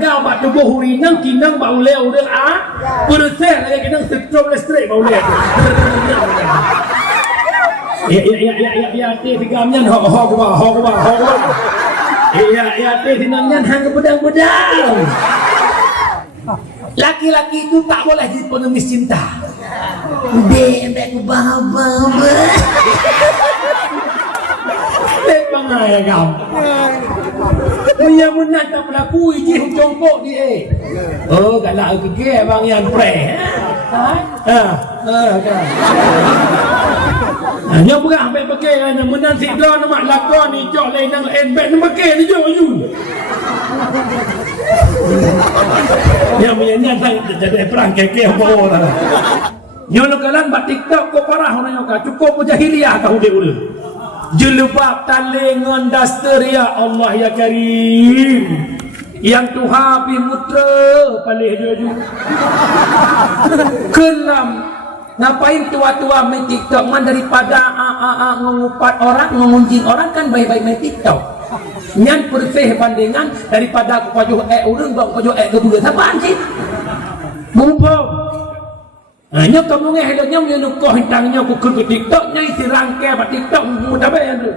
gagal bak tubuh hurinang kinang bau leu dah persen lagi kinang setrum listrik bau leu ya teh tigamnya ho ya teh tinangnya hang pedang-pedang. Laki-laki itu tak boleh jadi pengemis cinta. Bebek ku bawa ya kau. Punya menang tak berlaku iji jongkok dia. Oh galak ke bang yang pre. Hanya bukan sampai pakai kan menang sidra nama lakon ni jok lain nang lain bet nak pakai ni jok ayun. Yang punya tak jadi perang keke apa orang. Nyono kalan bat TikTok ko parah orang ka cukup jahiliah kau dia udah. Jelebab talengan dasteria Allah ya Karim. Yang Tuhan pi mutra palih dia juga. Kelam ngapain tua-tua main TikTok man daripada mengupat orang, mengunjing orang kan baik-baik main TikTok. Nyan persih bandingan daripada aku pajuh urang bang pajuh kedua siapa sih? Mumpung. Hanya kamu ngehilangnya menyelukoh hintangnya aku ke TikTok nyai si rangkai apa TikTok mudah bayar tu.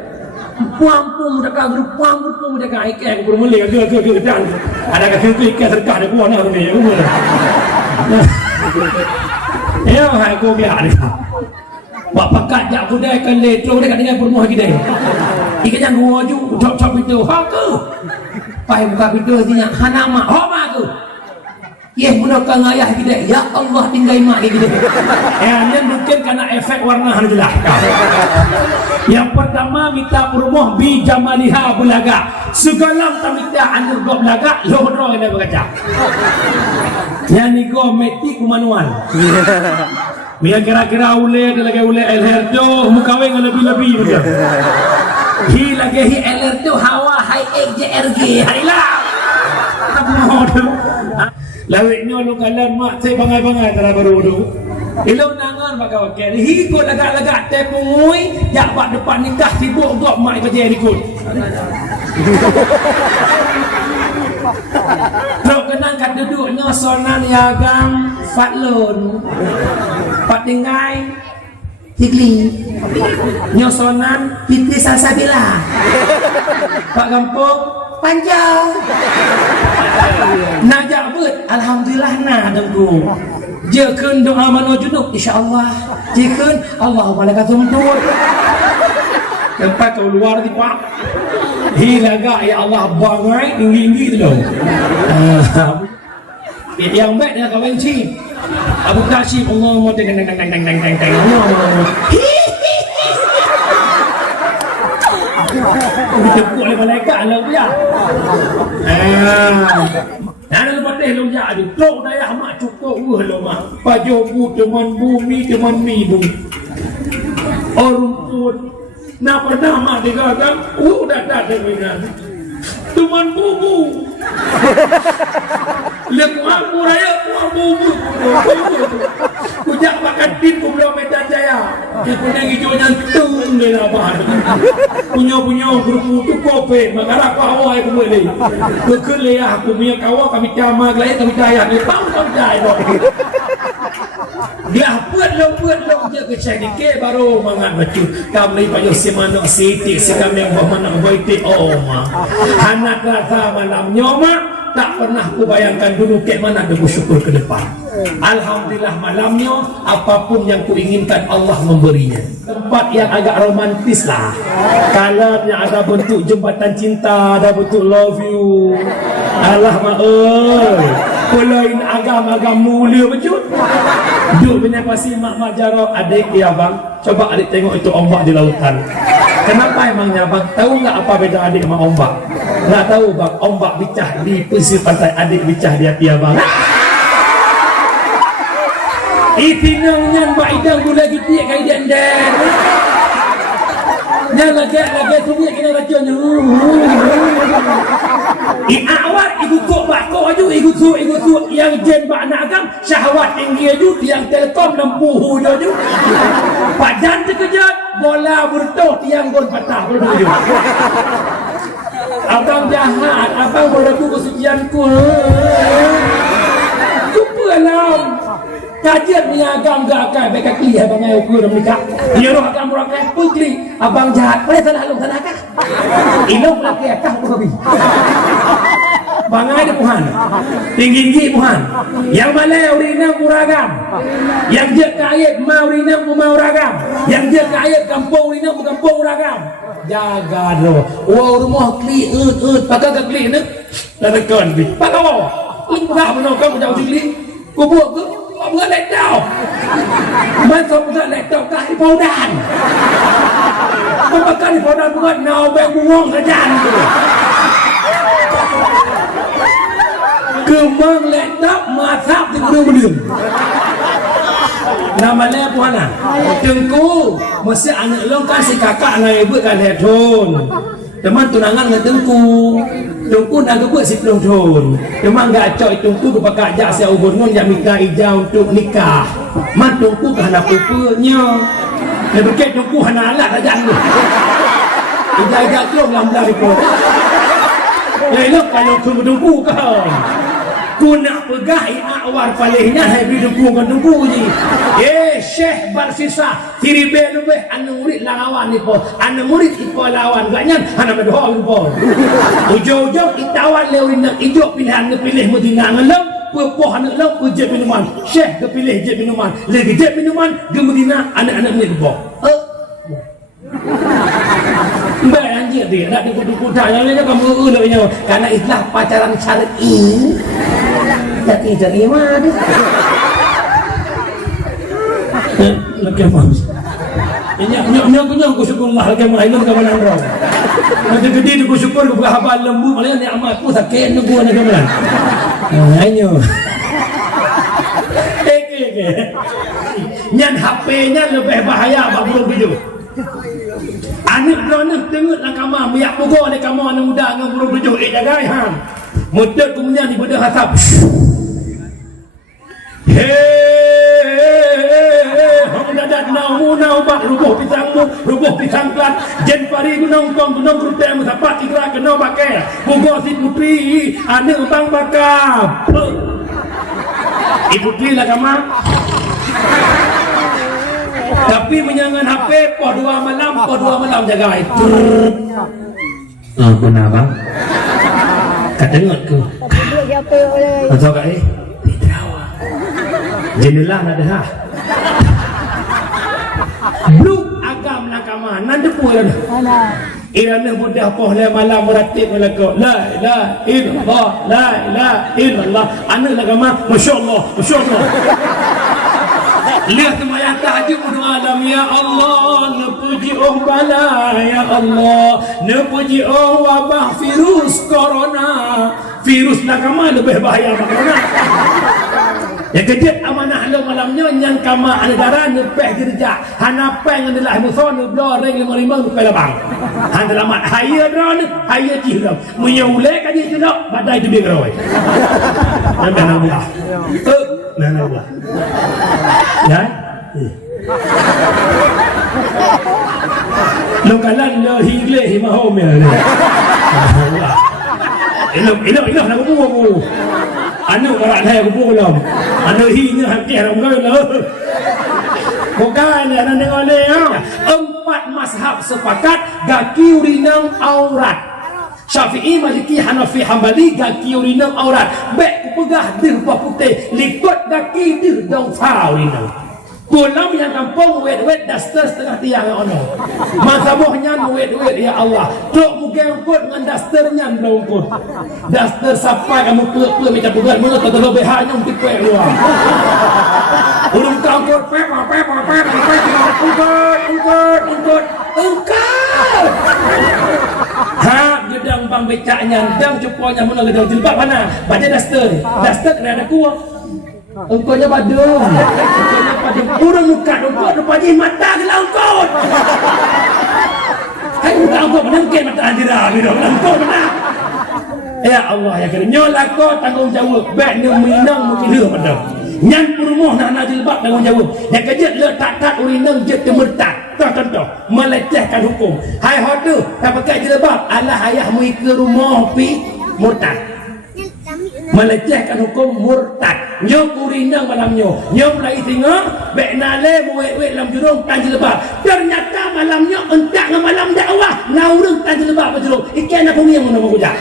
Puang-puang mudah kah grup puang-puang mudah kah ikan aku bermula ke dan ada kat situ ikan serkah ada puang nak ni. Ya aku biar dia. Buat pakat jak budai kan letro dekat dengan permuah kita. Ikan yang gua ju cop itu ha ke. Pai buka pintu sinya hana mak ha mak tu. Ye gunakan ayah kita. Ya Allah tinggal mak kita. Ini mungkin karena efek warna jelas. Yang pertama minta perumuh bi jamaliha bulaga. Segala minta anur go bulaga lohro ini berkaca. Yang ni go meti ku manual. Biar kira-kira ule lagi ule elherdo muka weng lebih-lebih betul. Hi lagi hi elherdo hawa hai XJRG hailah. Apa mau tu? Lawik ni orang kalan mak saya bangai-bangai tera baru tu. Ilo nangan pakai wakil. Hikut lagak-lagak tepungui jak bak depan nikah sibuk gok mak kerja ikut. Teruk kenang kat duduknya sonan yagang fatlun. Pak tinggai Hikling nyosonan Fitri Salsabila Pak Gampung panjang najak bet alhamdulillah nah dengku jekeun doa mano junub insyaallah jekeun Allah barakatuh mudut tempat kau luar di pak hilaga ya Allah bangai tinggi-tinggi tu dong yang baik dengan kawan cik Abu Kashif Allah mau teng ditepuk oleh malaikat lah dia. Ada lepas teh lu ya ada tok daya mak cukup lu mak. Pajobu teman bumi teman mibu. Rumput. Nak pernah mak digagang dah dengan teman bubu. Lihat aku raya bubu. Kujak makan tin ku belum Medan Jaya. Yang kuning hijaunya tung dia apa. Punya grup tu kopi. Makara aku awal aku boleh. Kekele aku punya kawan kami camag lain kami cahaya. Dia tahu cahaya. Dia buat lo je ke cek baru mangan betul. Kami payo semana siti sekami yang mana baiti oma. Anak rasa malam nyoma. Tak pernah aku bayangkan dulu ke mana aku syukur ke depan. Alhamdulillah malamnya apapun yang ku inginkan Allah memberinya. Tempat yang agak romantis lah. Kalau yang ada bentuk jembatan cinta, ada bentuk love you. Allah ma'oi. Pulain agam-agam mulia betul. Duduk punya pasti mak jarok adik ya bang. Coba adik tengok itu ombak di lautan. Kenapa emangnya bang? Tahu nggak apa beda adik sama ombak? Nggak tahu bang. Ombak bicah di pesisir pantai, adik bicah di hati abang. Itinangnya mbak idang gula gitu ya kayak dendeng. Yang lagi semua kena racunnya. Awal ikut kok bako aja ikut su yang jen bak nagam syahwat tinggi aja yang telkom lempuh aja. Pak jan terkejut bola bertuh tiang gol patah bertuju. abang jahat, abang berlaku kesucianku. Lupa lah. Kajian ni agam gak akan baik kaki abang ai ukur menikah. Dia roh agam roh kan putri. Abang jahat, boleh tanah long tanah kah? Ilok laki akah pun bangai di Tuhan, tinggi Tuhan. Yang mana urina kuragam, yang dia kaya mau urina mau ragam, yang dia kaya kampung urina kampung ragam. Jaga lo, wow rumah kli pakai kli ni, dah kan kli. Pakai wow, enggak benar kamu jauh kli, kubur tu, bukan letau. Masa bukan letau kah di paudan. Pakai di paudan bukan nau berbuang saja. Kembang letak matap di gedung-gedung. Namanya apa nak? Tengku, mesti anak long kasih kakak nak ibu kan headphone. Teman tunangan dengan tengku. Tengku nak buat si pelonton. Teman gak cok tengku ke pakak jak saya ubun yang minta ijau untuk nikah. Man tengku ke anak pupunya. Dia berkait tengku anak alat aja ni. Ijau tu lambat ikut. Elok kalau tengku kau. Ku nak pegai awar palihnya hai bidukung kan tunggu je. Syekh Barsisa tiribe lebih anu murid lawan ni po. Anu murid ipo lawan gaknya ana berdoa ipo. Ujung-ujung itawan leurin nak ijo pilihan ke pilih Madinah ngelam pepoh anak lau je minuman. Syekh ke pilih je minuman. Lagi je minuman ke Madinah anak-anak ni po. Mbak anjir dia nak dukuk-dukuk tanya kamu ulangnya karena islah pacaran syar'i. Jadi mana? Lagi apa? Ini aku syukur Allah lagi mana itu kawan orang. Nanti gede aku syukur aku berhabal lembu malah ni amat aku sakit nunggu nak kawan. Ayo. Nyan HP-nya lebih bahaya baru video. Anak beronak tengok lah kamar biak pukul ni kamar anak muda dengan burung tujuh jagai ham. Mudah kemudian di bedah hasap. Hang dadat nau bak rubuh pisang kelat jen pari gunung krute musapat ikra kena pakai bugo si putri ane bang bakap ibu putri lah kamar tapi menyangan HP poh dua malam jaga itu kenapa kadengot ku atau kat ni jendela ada ha blue agam nakama nanti puan irana mudah poh le malam meratib melako la ilaha illallah anak nakama masyaallah lihat semayang tahajud berdoa alam ya Allah nepuji bala ya Allah nepuji wabah virus corona virus nakama lebih bahaya corona. Yang kejut amanah lo malamnya yang kama negara nepeh gerja hanapeng adalah muson blo reng 55 nepeh labang han selamat haya dron haya jihram menyulek aja jelok badai tu dia geroi nana Allah nana Allah ya lo kalan lo higle himahom ya ini nak buku anu orang saya kumpul belum anu hinya hakik orang kau lah bukan ada dengar ni empat mazhab sepakat gaki urinang aurat Syafi'i, Maliki, Hanafi, Hambali gaki urinang aurat bek pegah dir putih likut gaki dir dong fau urinang pulang yang kampung wet daster setengah tiang ono masabohnya wet ya Allah tok mungkin kot dengan dasternya belum kot daster sampai kamu pe macam bukan mana tak terlalu behanya untuk pe luar ulung kangkut pe engkau ha gedang bang becaknya gedang cuponya mana gedang jilbab mana baca daster kena ada kuah engkau nya badung urang muka depan je mata ke langkot hai muka engkau menengken mata andira bidong langkot mana ya Allah ya kena nyolak kau tanggung jawab baik ni minang mengilih pada nyan rumah nak jilbab tanggung jawab yang kerja letak urinang je kemertak contoh melecehkan hukum. Hai hodu, tak pakai jilbab, alah ayahmu ke rumah pi murtad. Melecehkan hukum murtad. Nyo kurinang malamnya. Nyo mulai tengok, bek nale muwek-wek dalam jurung tan jilbab. Ternyata malamnya entak dengan malam dakwah, naurung tan jilbab jurung. Ikan apa yang mana mengujak?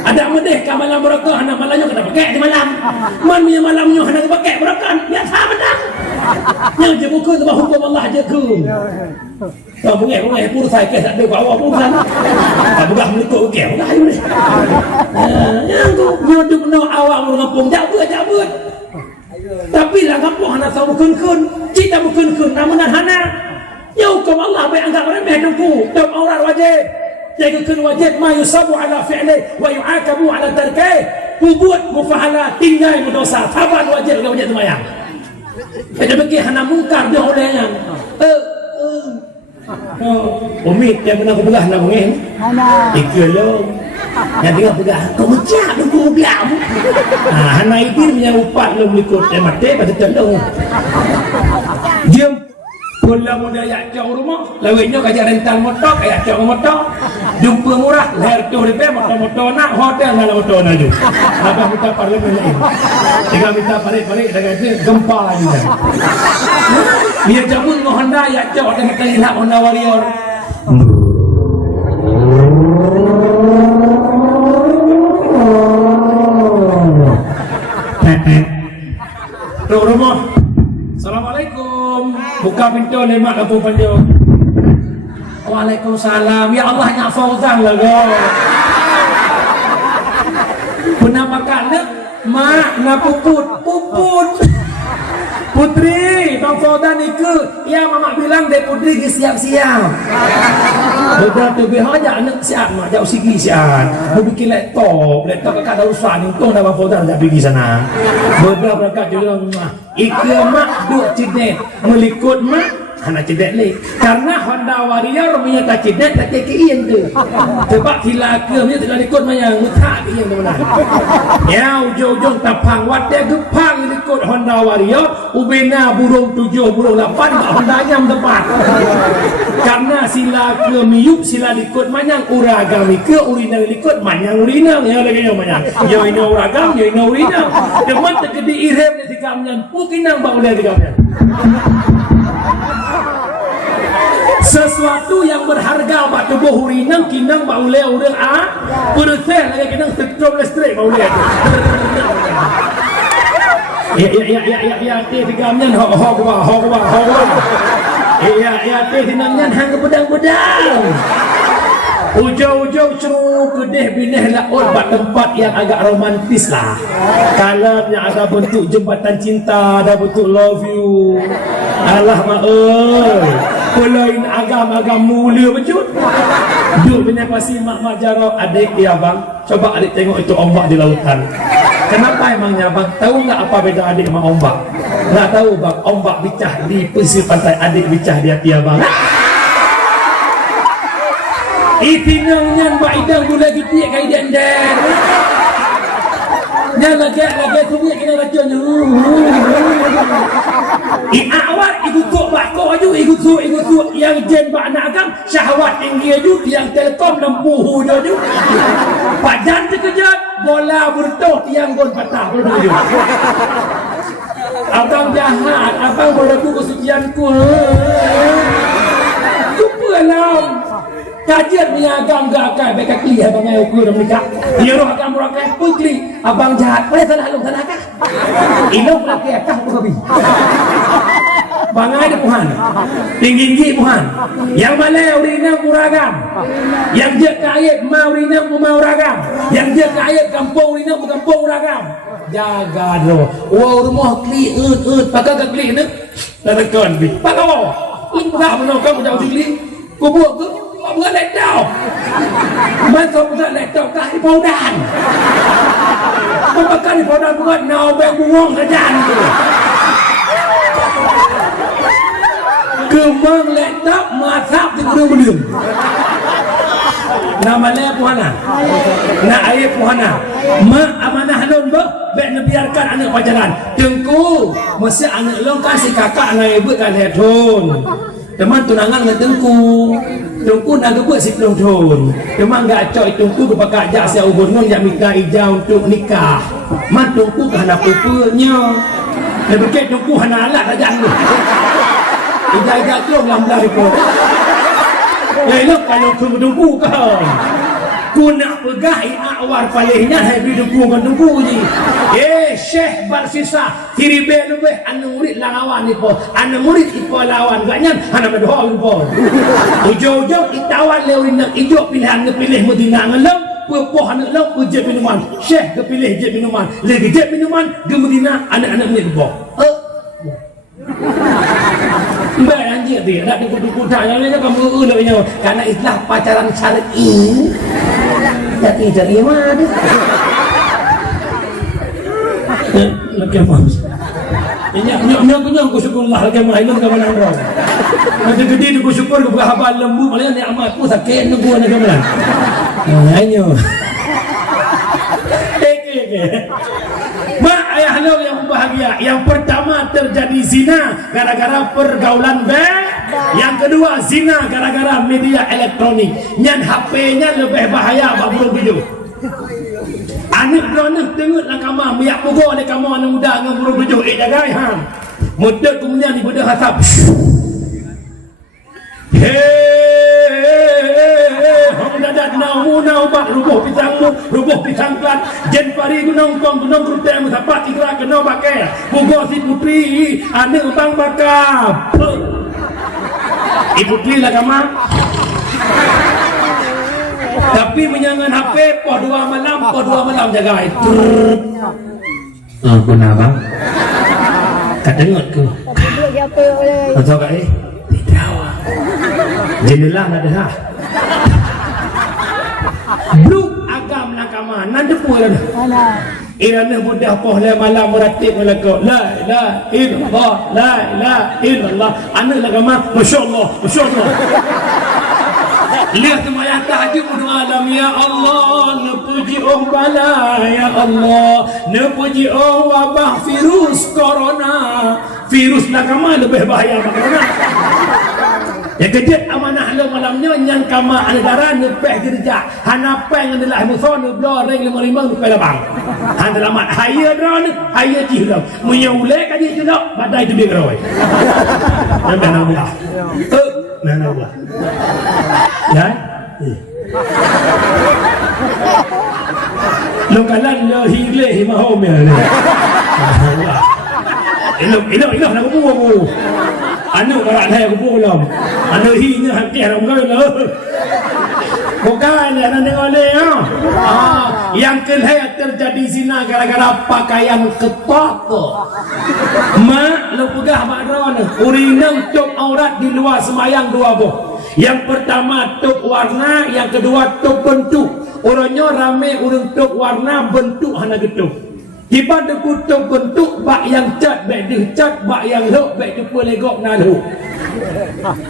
Ada merdeka malam berakah, anak malamnya kena pakai di malam. Man punya malamnya anak pakai berakah, biasa benar. Yang je buku sebab hukum Allah je ke. Kau bungai pur saya ke tak ada bawa pun sana. Bukan menikut ke, bukan ayu ni. Yang tu nyoduk no awak ngapung jabut. Tapi lah ngapung anak tahu kun cita kun namun hana. Ya hukum Allah baik anggap remeh dengku. Dam orang wajib. Jadi wajib ma yusabu ala fi'li wa yu'akabu ala tarkih. Buat mufahala tinggal berdosa. Taban wajib dengan wajib semayang. Kita bagi hana mungkar dia olehnya. Umi yang pernah aku pegang nak mungkin. Ikulong. Yang tengah pegang kau macam tu kau pegang. Hana itu punya upat lo berikut mati pada tendang. Jom pula muda yak jauh rumah, lawinnya kajak rental motor, kayak jauh motor, jumpa murah, leher tu lebih motor nak hotel nak motor nak juga. Apa minta parlimen lain? Tinggal minta balik dengan dia gempa juga. Dia cabut dengan Honda yak jauh dan kita lihat Honda Warrior. Tuh rumah. Assalamualaikum. Buka pintu lemak lampu panjang. Waalaikumsalam. Ya Allah nak Fauzan lah kau. Pernah makan nak? Mak nak puput. Putri, Bang Fauzan ikut. Ya mama bilang dia putri dia siap-siap. Betul tu biar aja anak siap mak jauh sigi siap. Mau bikin laptop kakak dah usah ni untung dah Bang Fauzan dah pergi sana. Betul berkat juga mak. Ikut mak duk cedet melikut mak anak cedet ni. Karena Honda Warrior punya tak cedet tak kekian tu. Sebab kilaka punya tak ikut mayang mutak dia mana. Ya ujung-ujung tapang wadah gepang ikut Honda Warrior ubena burung 7 burung 8 Honda nyam tepat. Karena sila ke miyuk sila ikut manyang uragam ke urina ikut manyang urina ya lagi yang manyang. Yo ini uragam yo ini urina. Demat terkedi irem ni tikamnya pukinang ba oleh tikamnya. Sesuatu yang berharga bak tubuh urinang kinang bak oleh urang persen lagi kinang strom listrik bak oleh. Ya teh tigamnya ho ba. Ya teh tinangnya hang pedang-pedang. Ujung-ujung ceruk kedih bineh laut bak tempat yang agak romantis lah. Kalamnya ada bentuk jembatan cinta, ada bentuk love you. Alah mak oi. Pelain agam-agam mulia becut. Duk punya pasti mak jarok adik dia bang. Coba adik tengok itu ombak di lautan. Kenapa emangnya bang? Tahu nggak apa beda adik sama ombak? Nggak tahu bang. Ombak bicah di pesisir pantai, adik bicah di hati abang. Itinangnya mbak idang tu lagi tiap kali dia ender. Dia lagi tu dia kena racun. Awak ikut bakko aju ikut yang jen bak nak agam syahwat tinggi aju tiang telekom lempu aju. Pak jan terkejut bola bertuh tiang gon patah aju. Abang jahat, abang bodohku kesucianku. Kupalam. Kajian mengagam gak mereka kli abang ayo ukur mereka. Dia roh agam murakai pukli abang jahat. Boleh tanah long tanah kah? Ino murakai kah bukabi. Bangai Tuhan. Tinggi Tuhan. Yang mana urina muragam. Yang dia kaya mau urina mau ragam. Yang dia kaya kampung urina kampung ragam. Jaga doh. Wow rumah kli pakai ke kli ni. Terekon bi. Pakai wow. Lu tak menokau jauh kli. Ku buat ke buat laptop. Masa buat laptop kah di paudan. Pakai di paudan buat naobeng buang saja tu. Kembang laptop masak di belum. Nama le puana. Na air puana. Ma amanah lon ba? baik nak biarkan anak pacaran. Tengku, mesti anak lo kan si kakak ngai buat kan headphone. Teman tunangan dengan Tengku nak buat si pelonton. Teman gak cok Tengku ke pakak jak saya ubun yang minta ijau untuk nikah. Man Tengku ke hendak pupurnya. Lebih ke Tengku hendak alat aja ni. Ijau tu lambai ko. Elok kalau Tengku kau. Ku nak pegai awar palihnya hai bidungku kan tunggu je. Syekh Barsisa tiribe lebih anu murid lawan ni po. Anu murid ipo lawan gaknya ana berdoa po. Ujung-ujung itawan lewin nak ijo pilihan pilih Madinah ngelam pepoh anak lau je minuman. Syekh kepilih je minuman. Lagi je minuman di Madinah anak-anak ni po. Mbak anjir dia nak dukung-dukung tanya kamu ulangnya karena islah pacaran syar'i. Jadi dari mana? Lagi apa? Nyok kusyukurlah lagi mahal ke mana orang? Nanti gede di kusyukur ke berapa lembu malah ni amat pun sakit nunggu nak mana? Hanya. Mak ayah lo yang bahagia. Yang pertama terjadi zina gara-gara pergaulan yang kedua zina gara-gara media elektronik. Nyan HP-nya lebih bahaya babul video. Anak beranak tengok lah kamar miyak pukul ada kamar anak muda dengan burung video. Jagai ham. Muda kemudian ibadah hasab. Dadat nau bak rubuh pisangmu, rubuh pisang kelat. Jen pari gunung keruteng sapat ikra kena pakai. Pugo si putri, anak bang bakap. Ibu putri lah kamar. Tapi menyangan HP poh 2 malam jaga itu. Kenapa? Kak dengar ke? Atau kak tidak. Jendela nak dah. Bluk agam nakama nanti pun irana mudah poh le malam meratib melakau la ilaha illallah anak nakama masyaallah lihat semayang tahajud berdoa alam ya Allah nepuji bala ya Allah nepuji wabah virus corona virus nakama lebih bahaya corona. Yang kejut amanah lo malamnya yang kama negara nepeh gerja hanapeng adalah muson blo reng 55 nepeh labang han selamat haya dron haya jihlo menyulek aja tidak badai tu dia roy nana Allah nana Allah ya lo kalan lo higle mahom ya ilo nak bubu anu karak saya kupu belum anu hinya hakik orang kau lah bukan ya nanti oleh yang kelihatan terjadi zina gara-gara pakaian ketat mak lu pegah mak drone urinang tok aurat di luar semayang 2 boh. Yang pertama tok warna, yang kedua tok bentuk. Orangnya rame urang tok warna bentuk hana getuk. Tiba deku tok bentuk bak yang cat baik dia cat bak yang lok baik dia legok nalu.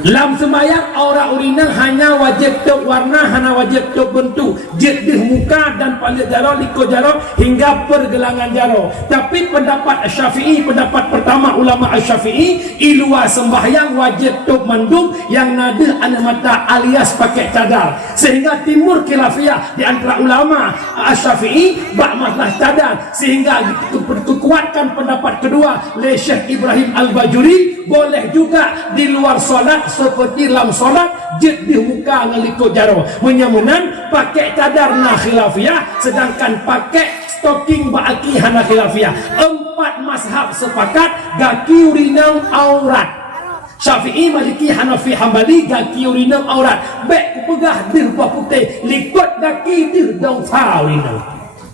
Lam semayang orang urinang hanya wajib tok warna hanya wajib tok bentuk jet di muka dan palit jaro liko jaro hingga pergelangan jaro. Tapi pendapat Syafi'i, pendapat pertama ulama Syafi'i, iluah sembahyang wajib tok mandum yang nadir anak mata alias pakai cadar. Sehingga timur khilafiyah di antara ulama Syafi'i bak masalah cadar, sehingga kekuatkan pendapat kedua oleh Syekh Ibrahim Al-Bajuri boleh juga di luar solat seperti dalam solat jet di muka ngeliko jaro menyamunan pakai cadar na khilafiyah sedangkan pakai stocking ba'aki hana khilafiyah. 4 mazhab sepakat gaki urinang aurat. Syafi'i, Maliki, Hanafi, Hambali gaki urinang aurat. Baik pegah dir putih likut gaki dir dong fa urinang.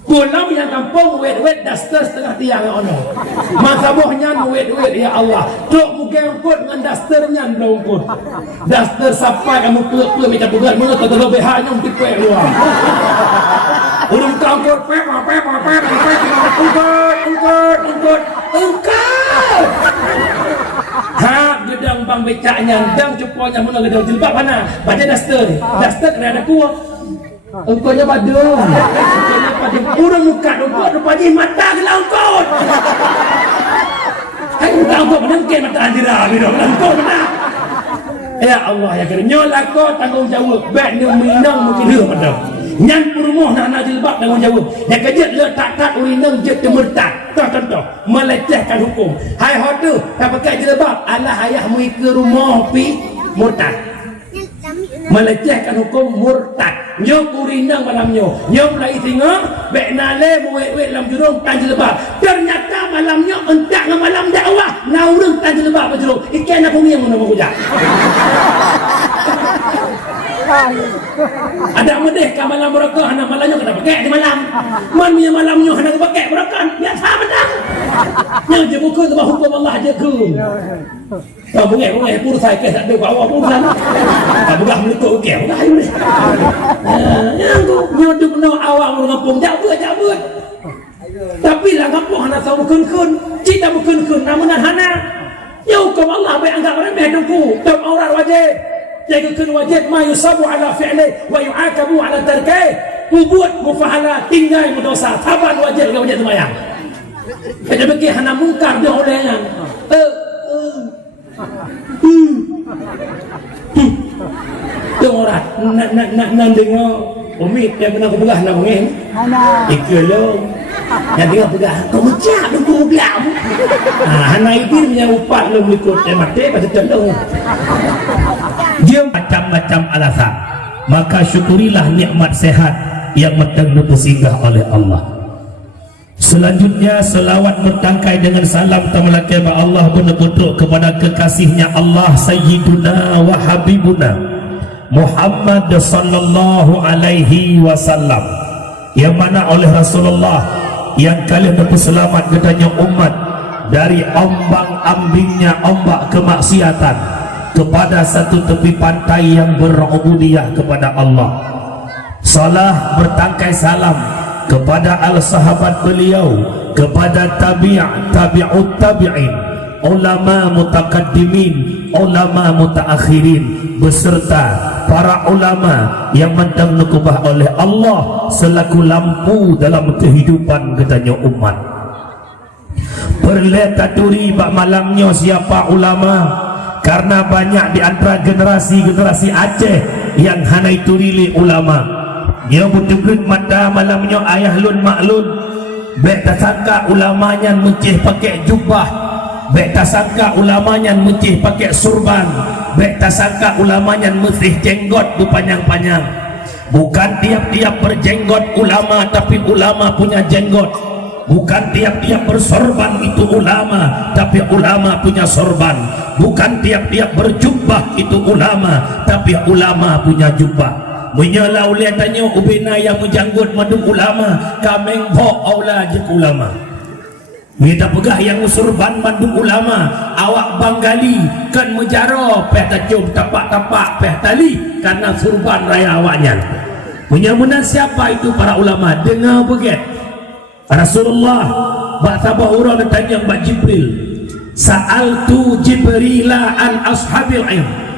Pulau yang kampung wet daster setengah tiang ono. Masabohnya wet ya Allah. Tok muka angkut dengan dasternya dongkut. Daster sampai kamu ke macam bukan mana terlebih hanya untuk pe luar. Urung kamput pepa ungkut. Ha gedang bang becaknya, dang cepanya mana gedang jilbab mana? Baca daster. Daster kena ada kuah. Engkaunya badung. Urang muka dukut rupanya mata ke laukot. Hai muka engkau menengke mata andira bidong engkau mana? Ya Allah ya kira nyola kau tanggung jawab. Baik ni minang mungkin dia pada. Nyan perumuh nak jilbab tanggung jawab. Yang kejut letak urinang je temurtad. Contoh melecehkan hukum. Hai hodu tak pakai jilbab. Alah ayahmu ke rumah pi murtad. Melecehkan hukum murtad. Nyo kurinang malam nyo mulai tengok bek nale muwek-wek dalam jurung tan jilbab. Ternyata malam nyo entak dengan malam dakwah naurung tan jilbab berjurung ikan aku yang mana kujak. Ada medeh ka malam berakah anak malamnya kena pakai di malam. Man punya malamnya hendak pakai berakah biasa benar. Yang je buku tu hukum Allah je ke. Kau bungai pur saya ke tak ada bawa pun sana. Tak bukan melukuk ke bukan ayo ni. Yang tu nyoduk no awak ngapung jabut. Tapi lah ngapung anak tahu kun cita kun namun hana. Ya hukum Allah baik anggap remeh dengku. Tak aurat wajib. Jadikan wajib ma yusabu ala fi'li wa yu'akabu ala tarkai. Buat mufahala tinggal berdosa. Taban wajib ke wajib semayang. Kena bagi hana mungkar dia olehnya. Tu orang nak dengar umi yang pernah aku pegah nak ngeng. Ikelo. Yang dengar pegah kau mecah aku bilang. Hana itu punya upat lu ikut mati pada tendang. Dia macam-macam alasan. Maka syukurilah nikmat sehat yang mentang singgah oleh Allah. Selanjutnya selawat bertangkai dengan salam tamalaki Allah benar-benar kepada kekasihnya Allah Sayyiduna wa Habibuna Muhammad sallallahu alaihi wasallam, yang mana oleh Rasulullah yang kalian berselamat katanya umat dari ombang-ambingnya ombak kemaksiatan kepada satu tepi pantai yang berubudiyah kepada Allah. Salah bertangkai salam kepada al-sahabat beliau, kepada tabi'ut tabi'in, ulama mutakaddimin, ulama mutaakhirin, beserta para ulama yang mentang nukubah oleh Allah selaku lampu dalam kehidupan katanya umat. Perletaturi bak malamnya siapa ulama, karena banyak di antara generasi Aceh yang hanai turili ulama. Dia betul-betul mata malamnya ayah lun maklun. Bek tak sangka ulamanya mencih pakai jubah. Bek tak sangka ulamanya mencih pakai surban. Bek tak sangka ulamanya mesti jenggot panjang-panjang. Bukan tiap-tiap berjenggot ulama, tapi ulama punya jenggot. Bukan tiap-tiap bersorban itu ulama, tapi ulama punya sorban. Bukan tiap-tiap berjubah itu ulama, tapi ulama punya jubah. Menyala oleh tanya ubina yang menjanggut madu ulama, kameng bok aula je ulama. Kita pegah yang usurban madu ulama, awak banggali kan menjaro peh tajum tapak-tapak peh tali karena surban raya awaknya. Menyamuna siapa itu para ulama? Dengar begitu. Rasulullah bahasa bahura bertanya Mbak Jibril, sa'altu Jibrila an ashabil ilm.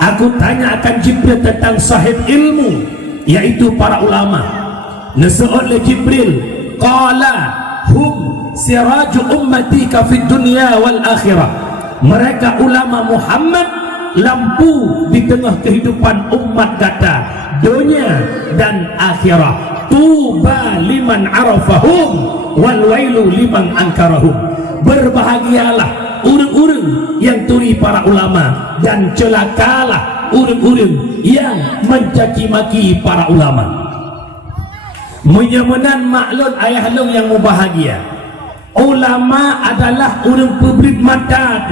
Aku tanya akan Jibril tentang sahib ilmu, yaitu para ulama. Nasihat oleh Jibril, qala hum siraju ummatika fid dunya wal akhirah. Mereka ulama Muhammad, lampu di tengah kehidupan umat kata dunia dan akhirat. Tuba liman arafahum wal wailu liman ankarahum. Berbahagialah urang-urang yang turi para ulama, dan celakalah urang-urang yang mencaci maki para ulama. Menyamanan maklun ayah long yang bahagia. Ulama adalah urang publik mata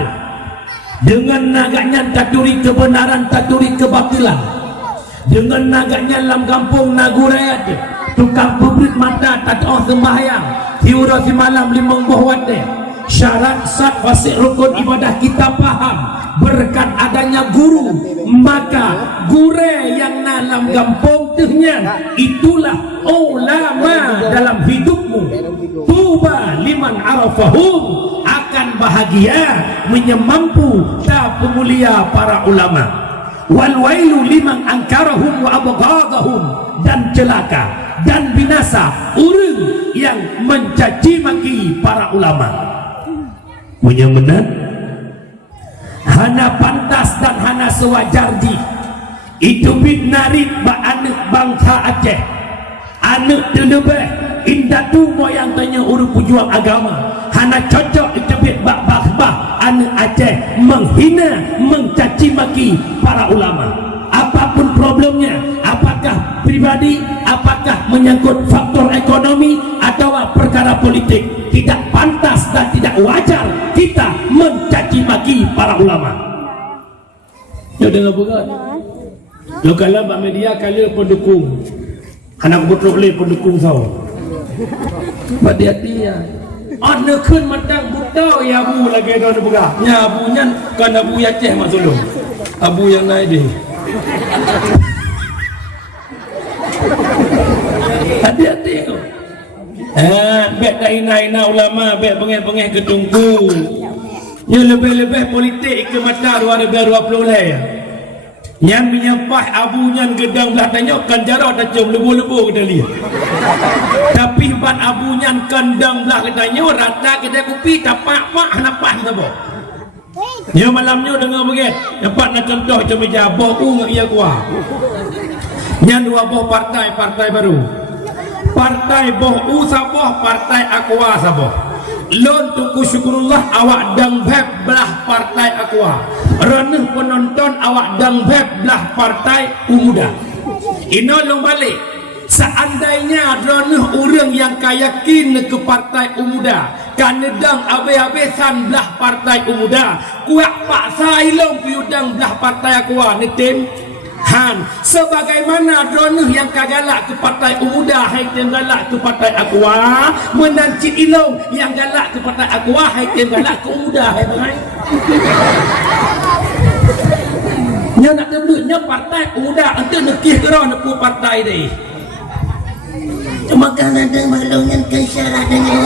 dengan naganya taturi kebenaran, taturi kebatilan. Dengan naganya lam kampung naguret tukang publik mata tatoh sembahyang hiura si malam limang buah syarat sah fasih rukun ibadah kita paham. Berkat adanya guru, maka gure yang dalam kampung tehnya itulah ulama dalam hidupmu. Tuba liman arafahum, akan bahagia menyemampu tak pemulia para ulama. wal wailu liman angkarahum wa abghadahum, dan celaka dan binasa orang yang mencaci maki para ulama. Punya benar hana pantas dan hana sewajarji itu bidnarit ba anak bangsa Aceh, anak terlebih indah tu moyang tanya urut pejuang agama, hana cocok itu bid bah anak Aceh menghina mencaci maki para ulama. Apapun problemnya, apakah pribadi, apakah menyangkut faktor ekonomi atau perkara politik, tidak pantas dan tidak wajar kita mencaci maki para ulama. Yo dengar bukan? Lo kalau Mbak Media kalau pendukung, anak betul boleh pendukung kau. Hati-hati ya. Ada kun matang buta ya bu lagi ada buka. Ya abunya kan abu Aceh masuk lu. Abu yang naik deh. Hati-hati tu. Bet dah ina ulama, bet pengeh ketunggu. Nya lebih-lebih politik ke mata 2020 lah ya. Yang menyepah abunya gedang belah tanya kan jarah dah cium lebu-lebu kita lihat. Tapi ban abunya kandang belah katanya rata kita kopi tapak nampak apa. Ya malamnya dengar begitu. Dapat nak contoh macam meja boh ia kuah. Yang dua boh partai baru. Partai boh sabah, partai akwa sabah. Lon tuku syukurullah awak dang beb belah partai akwa. Reneh penonton awak dang beb belah partai Umuda. Ino long balik. Seandainya reneh orang yang kayakin ke partai Umuda, kanedang abe-abesan belah partai Umuda, kuak paksa ilong piudang belah partai akwa nitim han. Sebagaimana reneh yang kagalak ke partai Umuda, hai yang galak ke partai akwa, menanci ilong yang galak ke partai akwa, hai yang galak ke Umuda, hai bang. Nya nak debutnya partai Umuda ente nekih kero nepu partai deh. Cuma kan ada malungnya kesyarat dengan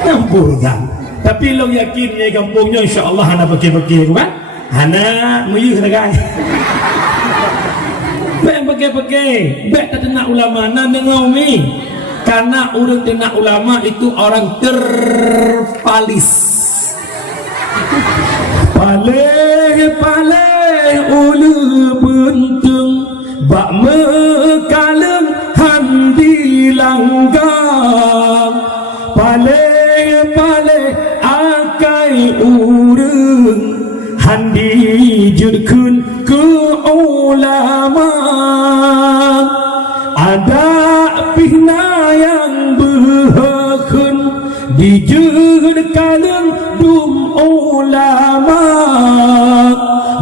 campur kan. Tapi lo yakin ni kampungnya insya-Allah hana pakai-pakai kan? Hana muyuh dah. Bek pakai-pakai, bek tak kena ulama nan dengar mi. Karena urut kena ulama itu orang terpalis. Paleh ulu bentung bak mekaleng handi langgang. Paleh akai ureng handi jerkun ke ulama. Ada pihna yang berhakun dijerkaleng dum ulama.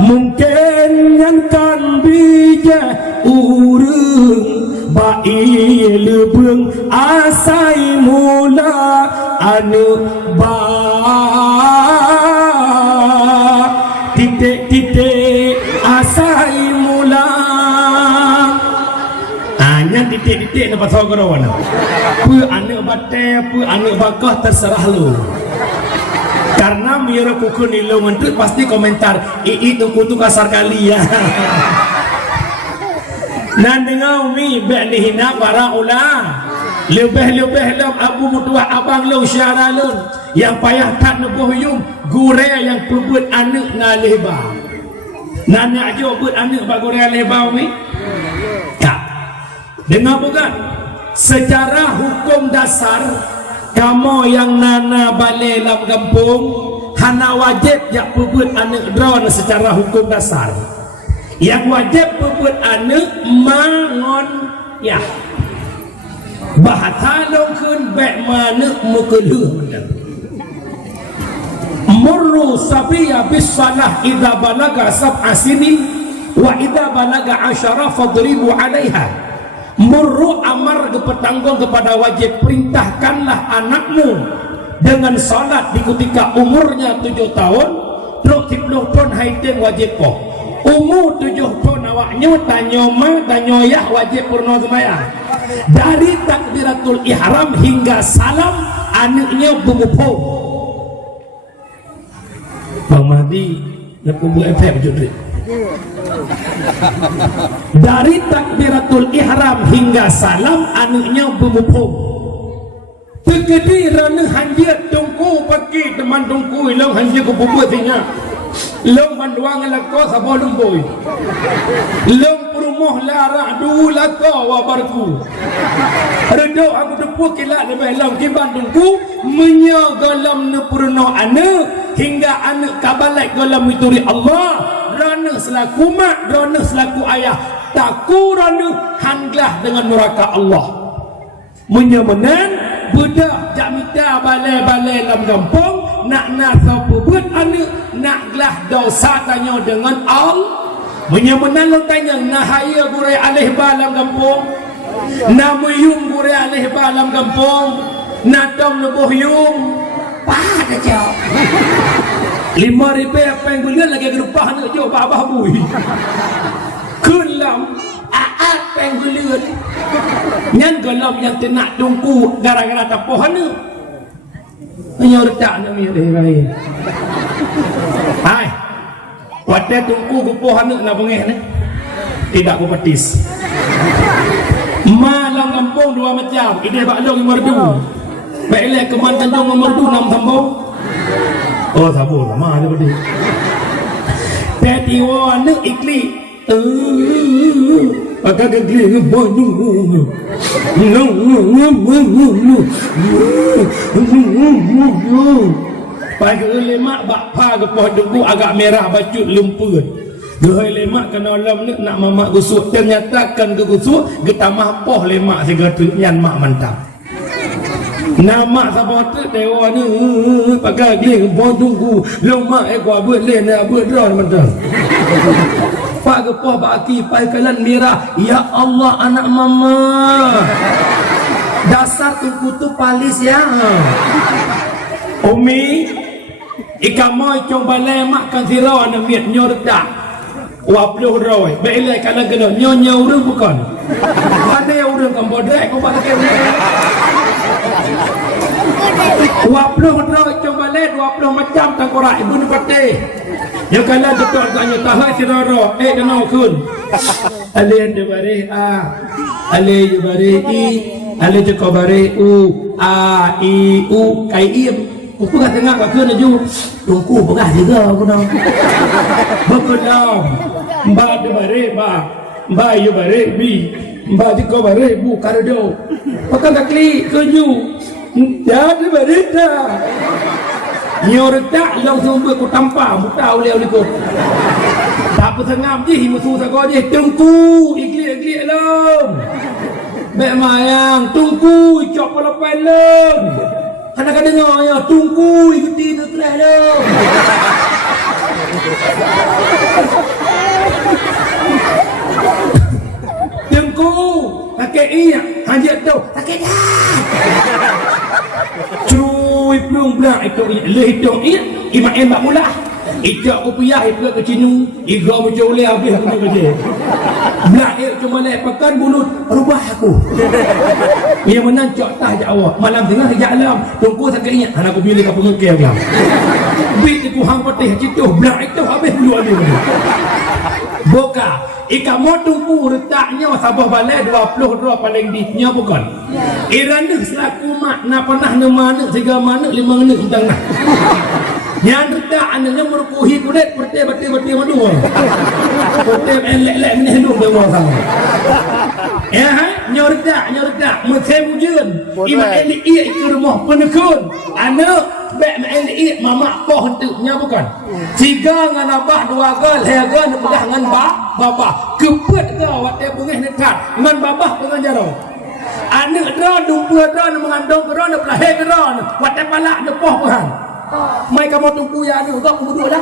Mungkin yang kan bijak ureng baik lebeng asai mula anu ba titik asai mula hanya titik-titik nak pasal kerawan pu anak bate pu anak bakah terserah lu. Karena mira kuku nilo mentut pasti komentar itu kutu kasar kali ya. Nan dengar umi bek dihina para ulama. Lebih-lebih lam abu mutua abang lu syara lu yang payah tak nebuh yum gure yang pebut anak ngalih ba. Nanya aja pebut anak ba gure ngalih ba umi? Ya. Dengar bukan? Secara hukum dasar kamu yang nana balik dalam kampung hana wajib yang pebut anak drone secara hukum dasar. Yang wajib pebut anak mangon ya. Bahasa longkun bek mana mukeluh murru sabiya bis salah idza balaga sab'a sinin wa idza balaga 10 fadribu 'alaiha. Murru amar kepetanggung kepada wajib, perintahkanlah anakmu dengan salat di ketika umurnya 7 tahun. Terus 10 tahun haidin wajib kok. Umur 7 tahun awaknya tanya ma tanya ya wajib purna sembahyang. Dari takbiratul ihram hingga salam anaknya bumupo. Bang Mahdi Nak buat efek judul. Dari takbiratul ihram hingga salam anaknya bermupung. Tegedi rana hanjat tungku pagi teman tungku long hanjat ke bubuh tinggal. Long banduang lako sabah lumboi. Long perumuh larak du lako wabarku. Redok aku depu kilat lebih long kiban tungku menyagalam nepurno anak hingga anak kabalai galam mituri Allah. Rana selaku mak, rana selaku ayah. Taku rana hanglah dengan neraka Allah. Menyamenan budak jamita balai-balai dalam kampung nak apa buat anak naklah dosa tanya dengan Allah. Menyamenan lo tanya nahaya gurai alih balam kampung, namuyum gurai alih balam kampung, natom lebuh yum pah kacau 5,000 apa yang bulan lagi gerupah nak jauh babah bui kun lam aat apa yang bulan nyan gelam yang tenak tungku gara-gara tak pohon ni hanya retak nak milih baik hai waktu tungku ke pohon ni nak bengih ni tidak berpetis malam kampung dua macam ini baklong yang merdu baiklah keman tanjung merdu 6 sambung. Oh sabur sama ada benda. Teti wana ikli. Agak ikli ngebonu. Pagi lemak bakpa ke pohon duku agak merah bacut lumpur. Gehai lemak kena lam nak mamak gusuk ternyata kan ke gusuk getamah poh lemak segera nyan mak mantap. Nama siapa tu dewa ni pakai dia pun tunggu lemak ekor buat lain buat drone betul. Pak gepoh baki paikalan merah ya Allah anak mama. Dasar tunggu tu palis ya. Umi ikamoy coba lemak kan sirau nak miat nyordak. Wapluh roy. Baiklah kalau kena nyonya urang bukan. Ada yang urang kan bodek kau pakai ni. Wapluh roy coba let wapluh macam kan korak ibu ni patih. Ya kalau betul tanya tahu siraro kena kun. Alih de bare a. Alih de bare i. Alih de ko bare u. A i u kai im. Aku kata tengah kat kena ju. Tungku begah juga aku dah. Bekenam. Mbak de bare ba. Mbak yu bare bi. Mbak de ko bare bu kardo. Pakai kali keju. Jadi bare dah. Nyordak langsung aku tampak buta oleh ko. Tak petengam je musuh sago je tungku igli lom. Bek mayang tungku cok pala pelem. Kadang-kadang dengar ya tungku ikuti tu terus lom. Tungku pakai iya hanya tu pakai dah. Cuy belum belah itu leh hitung iya imaen bak mula. Ijak aku piyah itu ke cinu, iga macam oleh habis aku kerja. Belah dia cuma leh pekan bulut rubah aku. Ia menang cok tah jak awak. Malam tengah jak alam, tunggu tak ingat anak aku pilih ke pengekir dia. Bit aku hang patih citu, belah itu habis bulu ada. Boka ikan tungku retaknya sabah balai 22 paling dinya bukan. Iranda selaku mak nak pernah mana 3 mana 5 mana tentang nak. Yang retak anaknya merukuhi kulit berti madu. Berti elek-elek ni hidup dewa sama. Ya hai nyordak macam ujian. Imak elek ke rumah penekun. Anak bek elek mama poh hentuknya bukan. 3 ngan abah 2 gal hega nak pedah ngan bapa. Kepet kau wat bungih dekat ngan babah pengajar. Anak dra dumpa dra mengandung dra nak lahir dra wat palak nak poh pehan. Mai kamu tunggu ya ni kau berdua dah.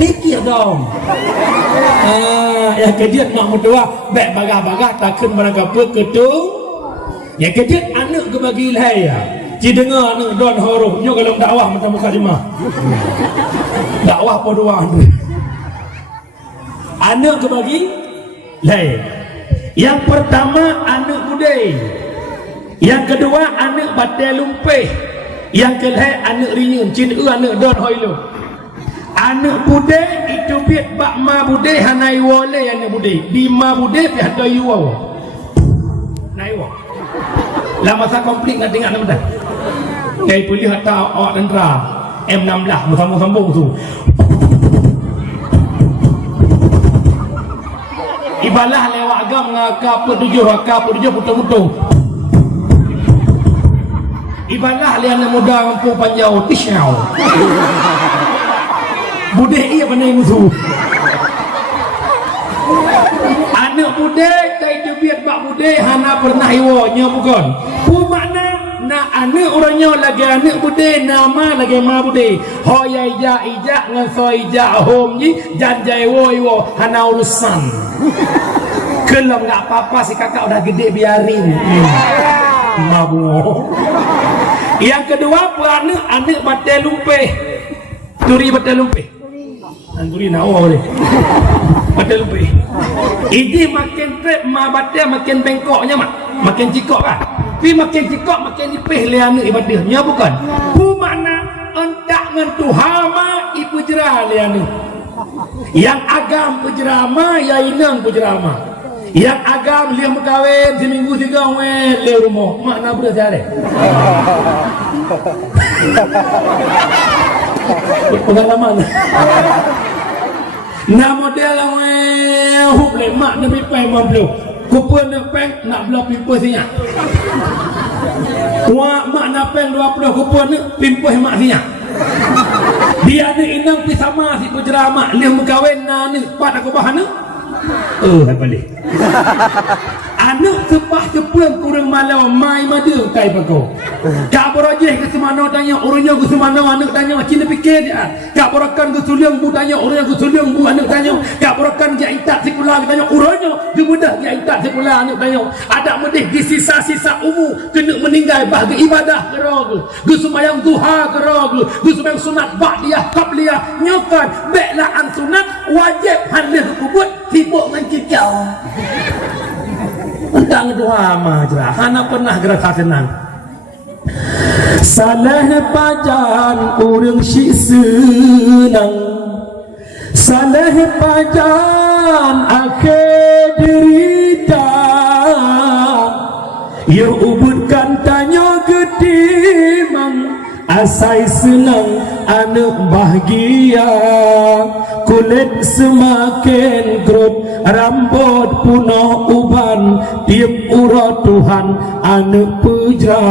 Fikir dong. Yang kejut nak berdua bek bagah-bagah takkan mereka ketung. Yang kejut anak ke bagi lahir. Ci dengar anak don horoh nyo kalau dakwah macam muka jemaah. Dakwah podoang tu. Anak ke bagi lahir. Yang pertama anak budai. Yang kedua anak batai lumpeh. Yang kelihatan anak rinyun cina anak don hoi lu anak bude itu biat bak ma bude hanai wole anak bude di ma bude pihak doyu wawo naiwo lah masa komplit nak dengar nama dah dari pulih hatta awak dan ra M16 bersambung-sambung tu ibalah lewat agam ngaka petujuh putus-putus ibalah lian muda mampu panjau tisyau budek ia pandai musuh anak budek kai debiat bak budek hana pernah iwonya bukan pu makna na anak orangnya lagi anak budek nama lagi ma budek hoya ija ngan so ija hom ji janjai wo hana urusan kalau enggak apa-apa si kakak udah gede biarin mabuk. Yang kedua anak batal lumpeh turi batal lumpeh turi nawa boleh batal lumpeh ini makin trap ma batal makin bengkoknya makin cikok kan tapi makin cikok makin nipeh le anak ibadahnya bukan ku makna entak ngan tuhama ibu jerah le anak yang agam pejerama ya inang pejerama yang agam liang berkahwin seminggu 3 weh le rumah makna budak saya pengalaman na model weh hup le mak nabi pai mampu kupon nak peng nak belah pimpus sinya wa mak nak peng 20 kupon pimpus mak sinya dia ni inang pi sama si pejerama liang berkahwin na ni pat aku bahana balik anak sepah sepeng kurang malau mai madu kai pako kak borojeh ke semana tanya orangnya ke semana anak tanya cina fikir dia kak borokan ke suliang bu tanya orangnya ke suliang bu anak tanya kak borokan dia itak sekolah tanya orangnya dia mudah dia itak sekolah anak tanya ada medih di sisa-sisa umur kena meninggal bahagia ibadah kerog ke sembahyang duha kerog ke sembahyang sunat ba'diyah qabliyah nyokan beklaan sunat wajib handah kubut sibuk mencicau entang doa majra hana pernah gerak senang salah pajan urang si senang salah pajan akhir derita ya ubudkan tanya gede mang asai senang anak bahagia kulit semakin kerut rambut puno uban tiap urat Tuhan anak pujra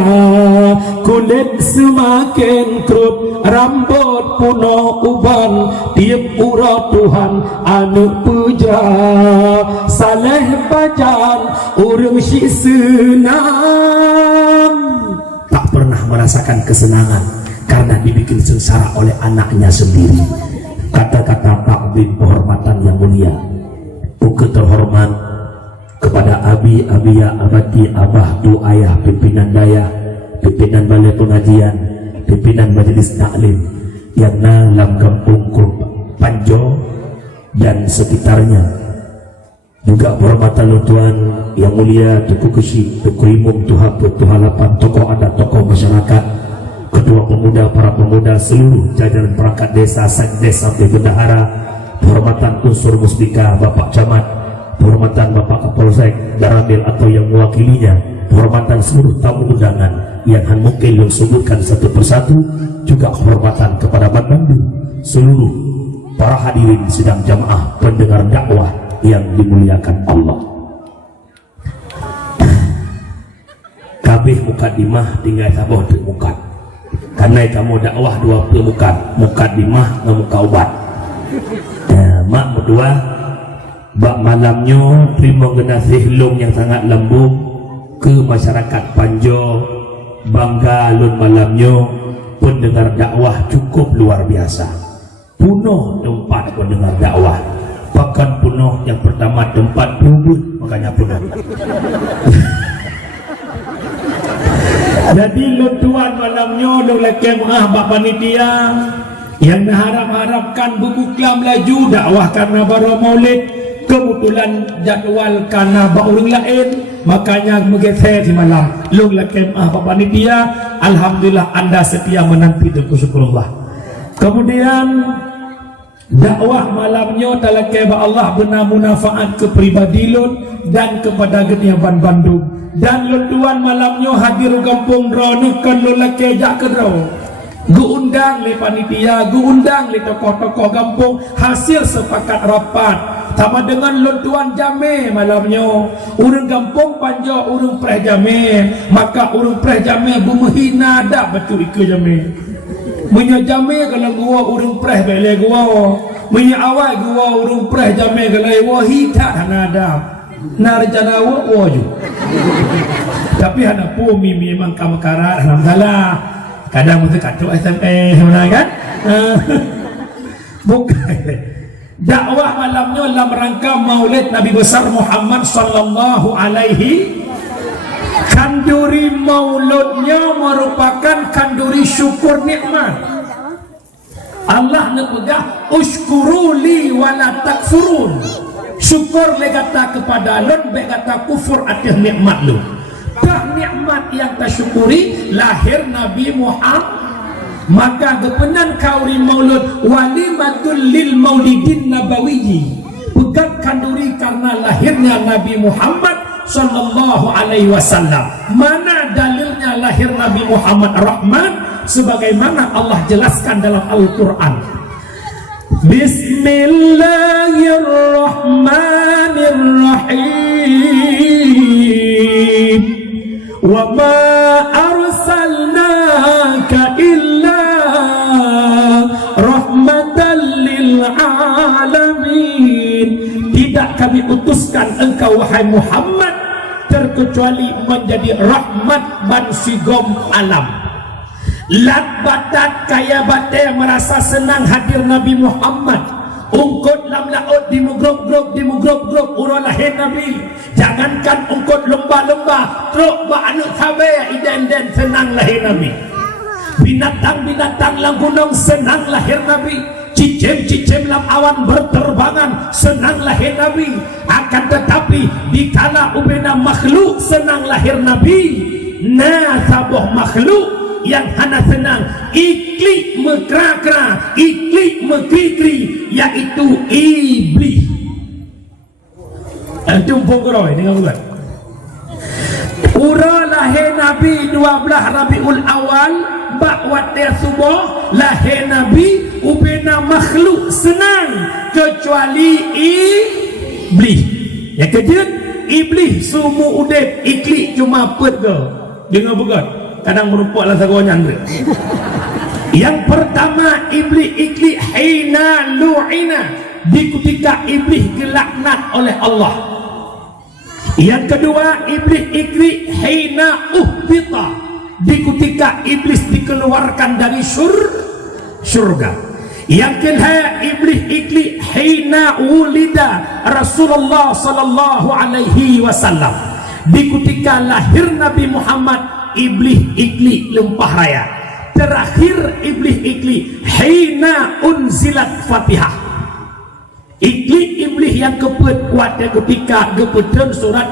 kulit semakin kerut rambut puno uban tiap urat Tuhan anak pujra salah pajan urang si senang tak pernah merasakan kesenangan karena dibikin sengsara oleh anaknya sendiri. Kata-kata takbir penghormatan yang mulia, buku terhormat kepada abi, abia, abati, abah, tu, ayah, pimpinan daya, pimpinan balai pengajian, pimpinan majelis taklim yang dalam kampung Panjo dan sekitarnya. Juga penghormatan Tuan yang mulia Tuku Kesi, Tuku Imum, Tuhaput, Tuhalapan, tokoh adat, tokoh masyarakat, ketua pemuda, para pemuda, seluruh jajaran perangkat desa, sekdes sampai bendahara, penghormatan unsur musbika, Bapak Camat, penghormatan Bapak Kapolsek, Daramil atau yang mewakilinya, penghormatan seluruh tamu undangan yang mungkin yang sebutkan satu persatu, juga penghormatan kepada Bandu, seluruh para hadirin sidang jamaah pendengar dakwah yang dimuliakan Allah. Kabeh mukadimah tinggal saboh di mukad. Karena kamu dakwah 20 mukadimah ngan muka obat. Mak berdua bak malamnya terima generasi hilung yang sangat lembut ke masyarakat Panjo, bangga lun malamnya pendengar dakwah cukup luar biasa. Penuh tempat pendengar dakwah. Bahkan penuh yang pertama tempat pubut, makanya penuh. Jadi lu tuan malamnya lu lekem bak panitia yang harap-harapkan buku kelam laju dakwah karena baru maulid, kebetulan jadwal karena bak orang lain, makanya bergeser di malam. Lu lekem bak panitia, alhamdulillah anda setia menanti dan syukurullah. Kemudian dakwah malamnya talakai ba Allah benar munafaat ke pribadi lun dan kepada geniaban Bandung dan lutuan malamnya hadir kampung ronukan lelaki jak kedro guundang le panitia guundang le tokoh-tokoh kampung hasil sepakat rapat sama dengan lutuan jame malamnya urang kampung panja urang preh jame maka urang preh jame bumehina dak betul ke jame punya jame kalau gua urang preh bele gua punya awal gua urang preh jame kalau wahita ada narjana wa ju tapi ada pumi memang kamakarat alhamdulillah kadang mesti kacau SMS mana kan bukan dakwah malamnya dalam rangka maulid Nabi besar Muhammad sallallahu alaihi kanduri mauludnya merupakan kanduri syukur nikmat Allah nepegah ushkuruli wala takfurun syukur le kata kepada lun be kata kufur atas nikmat lu dah nikmat yang tersyukuri lahir Nabi Muhammad maka kepenan kauri maulud walimatul lil maulidin nabawiyyi pegat kanduri karena lahirnya Nabi Muhammad sallallahu alaihi wasallam mana dalilnya lahir Nabi Muhammad rahmat sebagaimana Allah jelaskan dalam Al-Quran Bismillahirrahmanirrahim wa ma arsalnaka illa rahmatan lil alamin tidak kami utuskan engkau wahai Muhammad terkecuali menjadi rahmat bansigom alam lat batat kaya bate merasa senang hadir Nabi Muhammad ungkut lam laut di mugrok-grok uralah Nabi jangankan ungkut lembah-lembah truk ba anu sabe iden-den senang lahir Nabi binatang-binatang lang gunung senang lahir Nabi cicim-cicim lam awan berterbangan senang lahir Nabi akan tetapi dikala ubena makhluk senang lahir Nabi nah sabuh makhluk yang hana senang iklik mekra-kra iklik mekri-kri yaitu iblis tumpung geroy dengan bukan ura lahir Nabi 12 Rabiul Awal bakwat dia subuh lahir Nabi ubena makhluk senang kecuali iblis yang kedua iblis sumu udep iklik cuma pet ke dengan bukan kadang merupakan lah sagonya yang pertama iblis ikli hina lu'ina di ketika iblis dilaknat oleh Allah yang kedua iblis ikli hina uhbita di ketika iblis dikeluarkan dari surga yang ketiga iblis ikli hina ulida Rasulullah sallallahu alaihi wasallam di ketika lahir Nabi Muhammad iblis ikli lempah raya terakhir iblis ikli hina unzilat Fatihah ikli iblis yang kepet pada ketika kepetan surat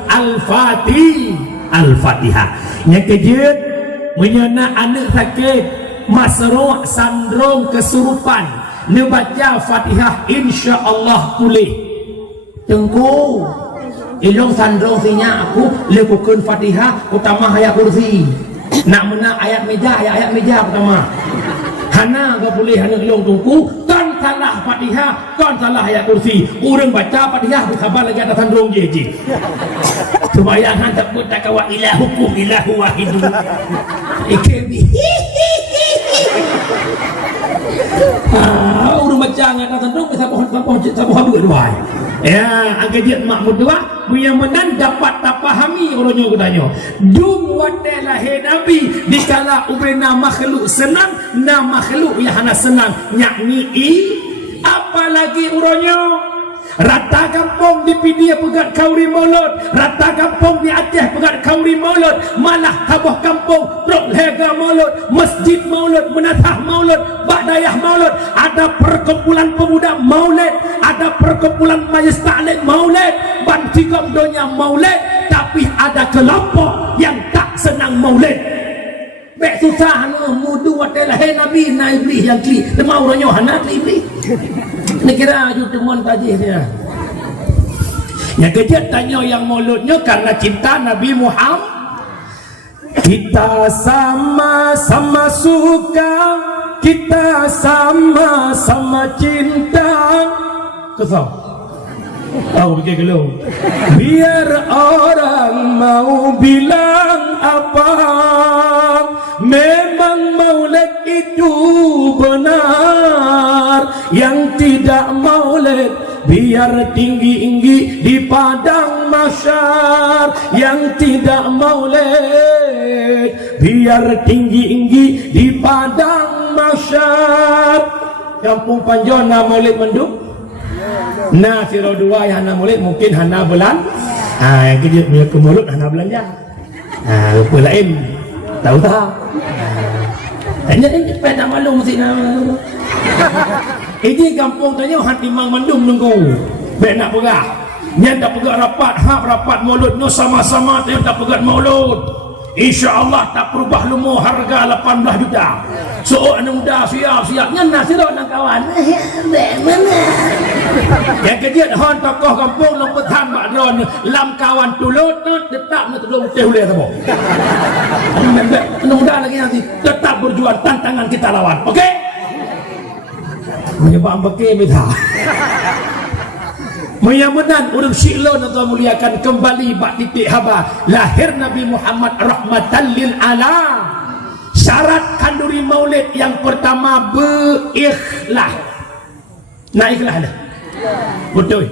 Al-Fatihah yang kejut menyana anak sakit masruh sandrom kesurupan nebaca Fatihah insyaallah pulih tengku ilong sandrong sinya aku lekukeun Fatihah utama ayat kursi nak menang ayat meja utama hana gak boleh hana ilong tungku kan salah Fatihah kan salah ayat kursi urang baca Fatihah bersabar lagi atas sandrong je supaya hantar pun tak kawa ilahukum ilahu wahidun ikebi urang baca atas sandrong sabuh dua ya angka dia makmud dua punya menan dapat tak pahami orangnya katanya dum wate lahir Nabi dikala ubena makhluk senang na makhluk yang hana senang yakni apalagi orangnya rata kampung di Pidia pegat kauri maulud rata kampung di Aceh pegat kauri maulud malah habah kampung truk lega maulud masjid maulud menatah maulud ba'dayah maulud ada perkumpulan pemuda maulid ada perkumpulan majlis ta'lim maulid bantigam donya maulid tapi ada kelompok yang tak senang maulid bek susah mudu watelah Nabi na iblis yang kli demau ronyo hana iblis Ni kira aju temuan tajih dia. Yang kejat tanya yang mauludnya karena cinta Nabi Muhammad. Kita sama-sama suka, kita sama-sama cinta. Kesal. Oh, begitu kalau. Biar orang mau bilang apa, memang maulid itu benar. Yang tidak maulid biar tinggi-tinggi di padang mahsyar. Yang tidak maulid biar tinggi-tinggi di padang mahsyar. Kampung Panjona maulid mendung. Nah, siro dua yang hana maulid mungkin hana bulan. Yang kejut punya kemulut hana belanja. Lupa lain. Tahu tak? Tanya ni cepat nak malu mesti nak. Ini kampung tanya hati mang mendung nunggu. Baik nak pegah. Yang tak pegah rapat, rapat maulud no sama-sama tanya tak pegah maulud. InsyaAllah tak perubah lumu harga 18 juta. Seorang muda siap-siap nyenah sirok nak kawan. Mana? Yang kejut hon tokoh kampung lompetan bakron lam kawan tulut tetap nak tolong teh boleh tak? Muda lagi nanti tetap berjuang tantangan kita lawan. Okey? Menyebab pakai minta. Menyamanan urang syilon atau muliakan kembali bak titik haba lahir Nabi Muhammad rahmatan lil alam. Syarat kanduri maulid yang pertama berikhlas. Nak ikhlas dah. Betul.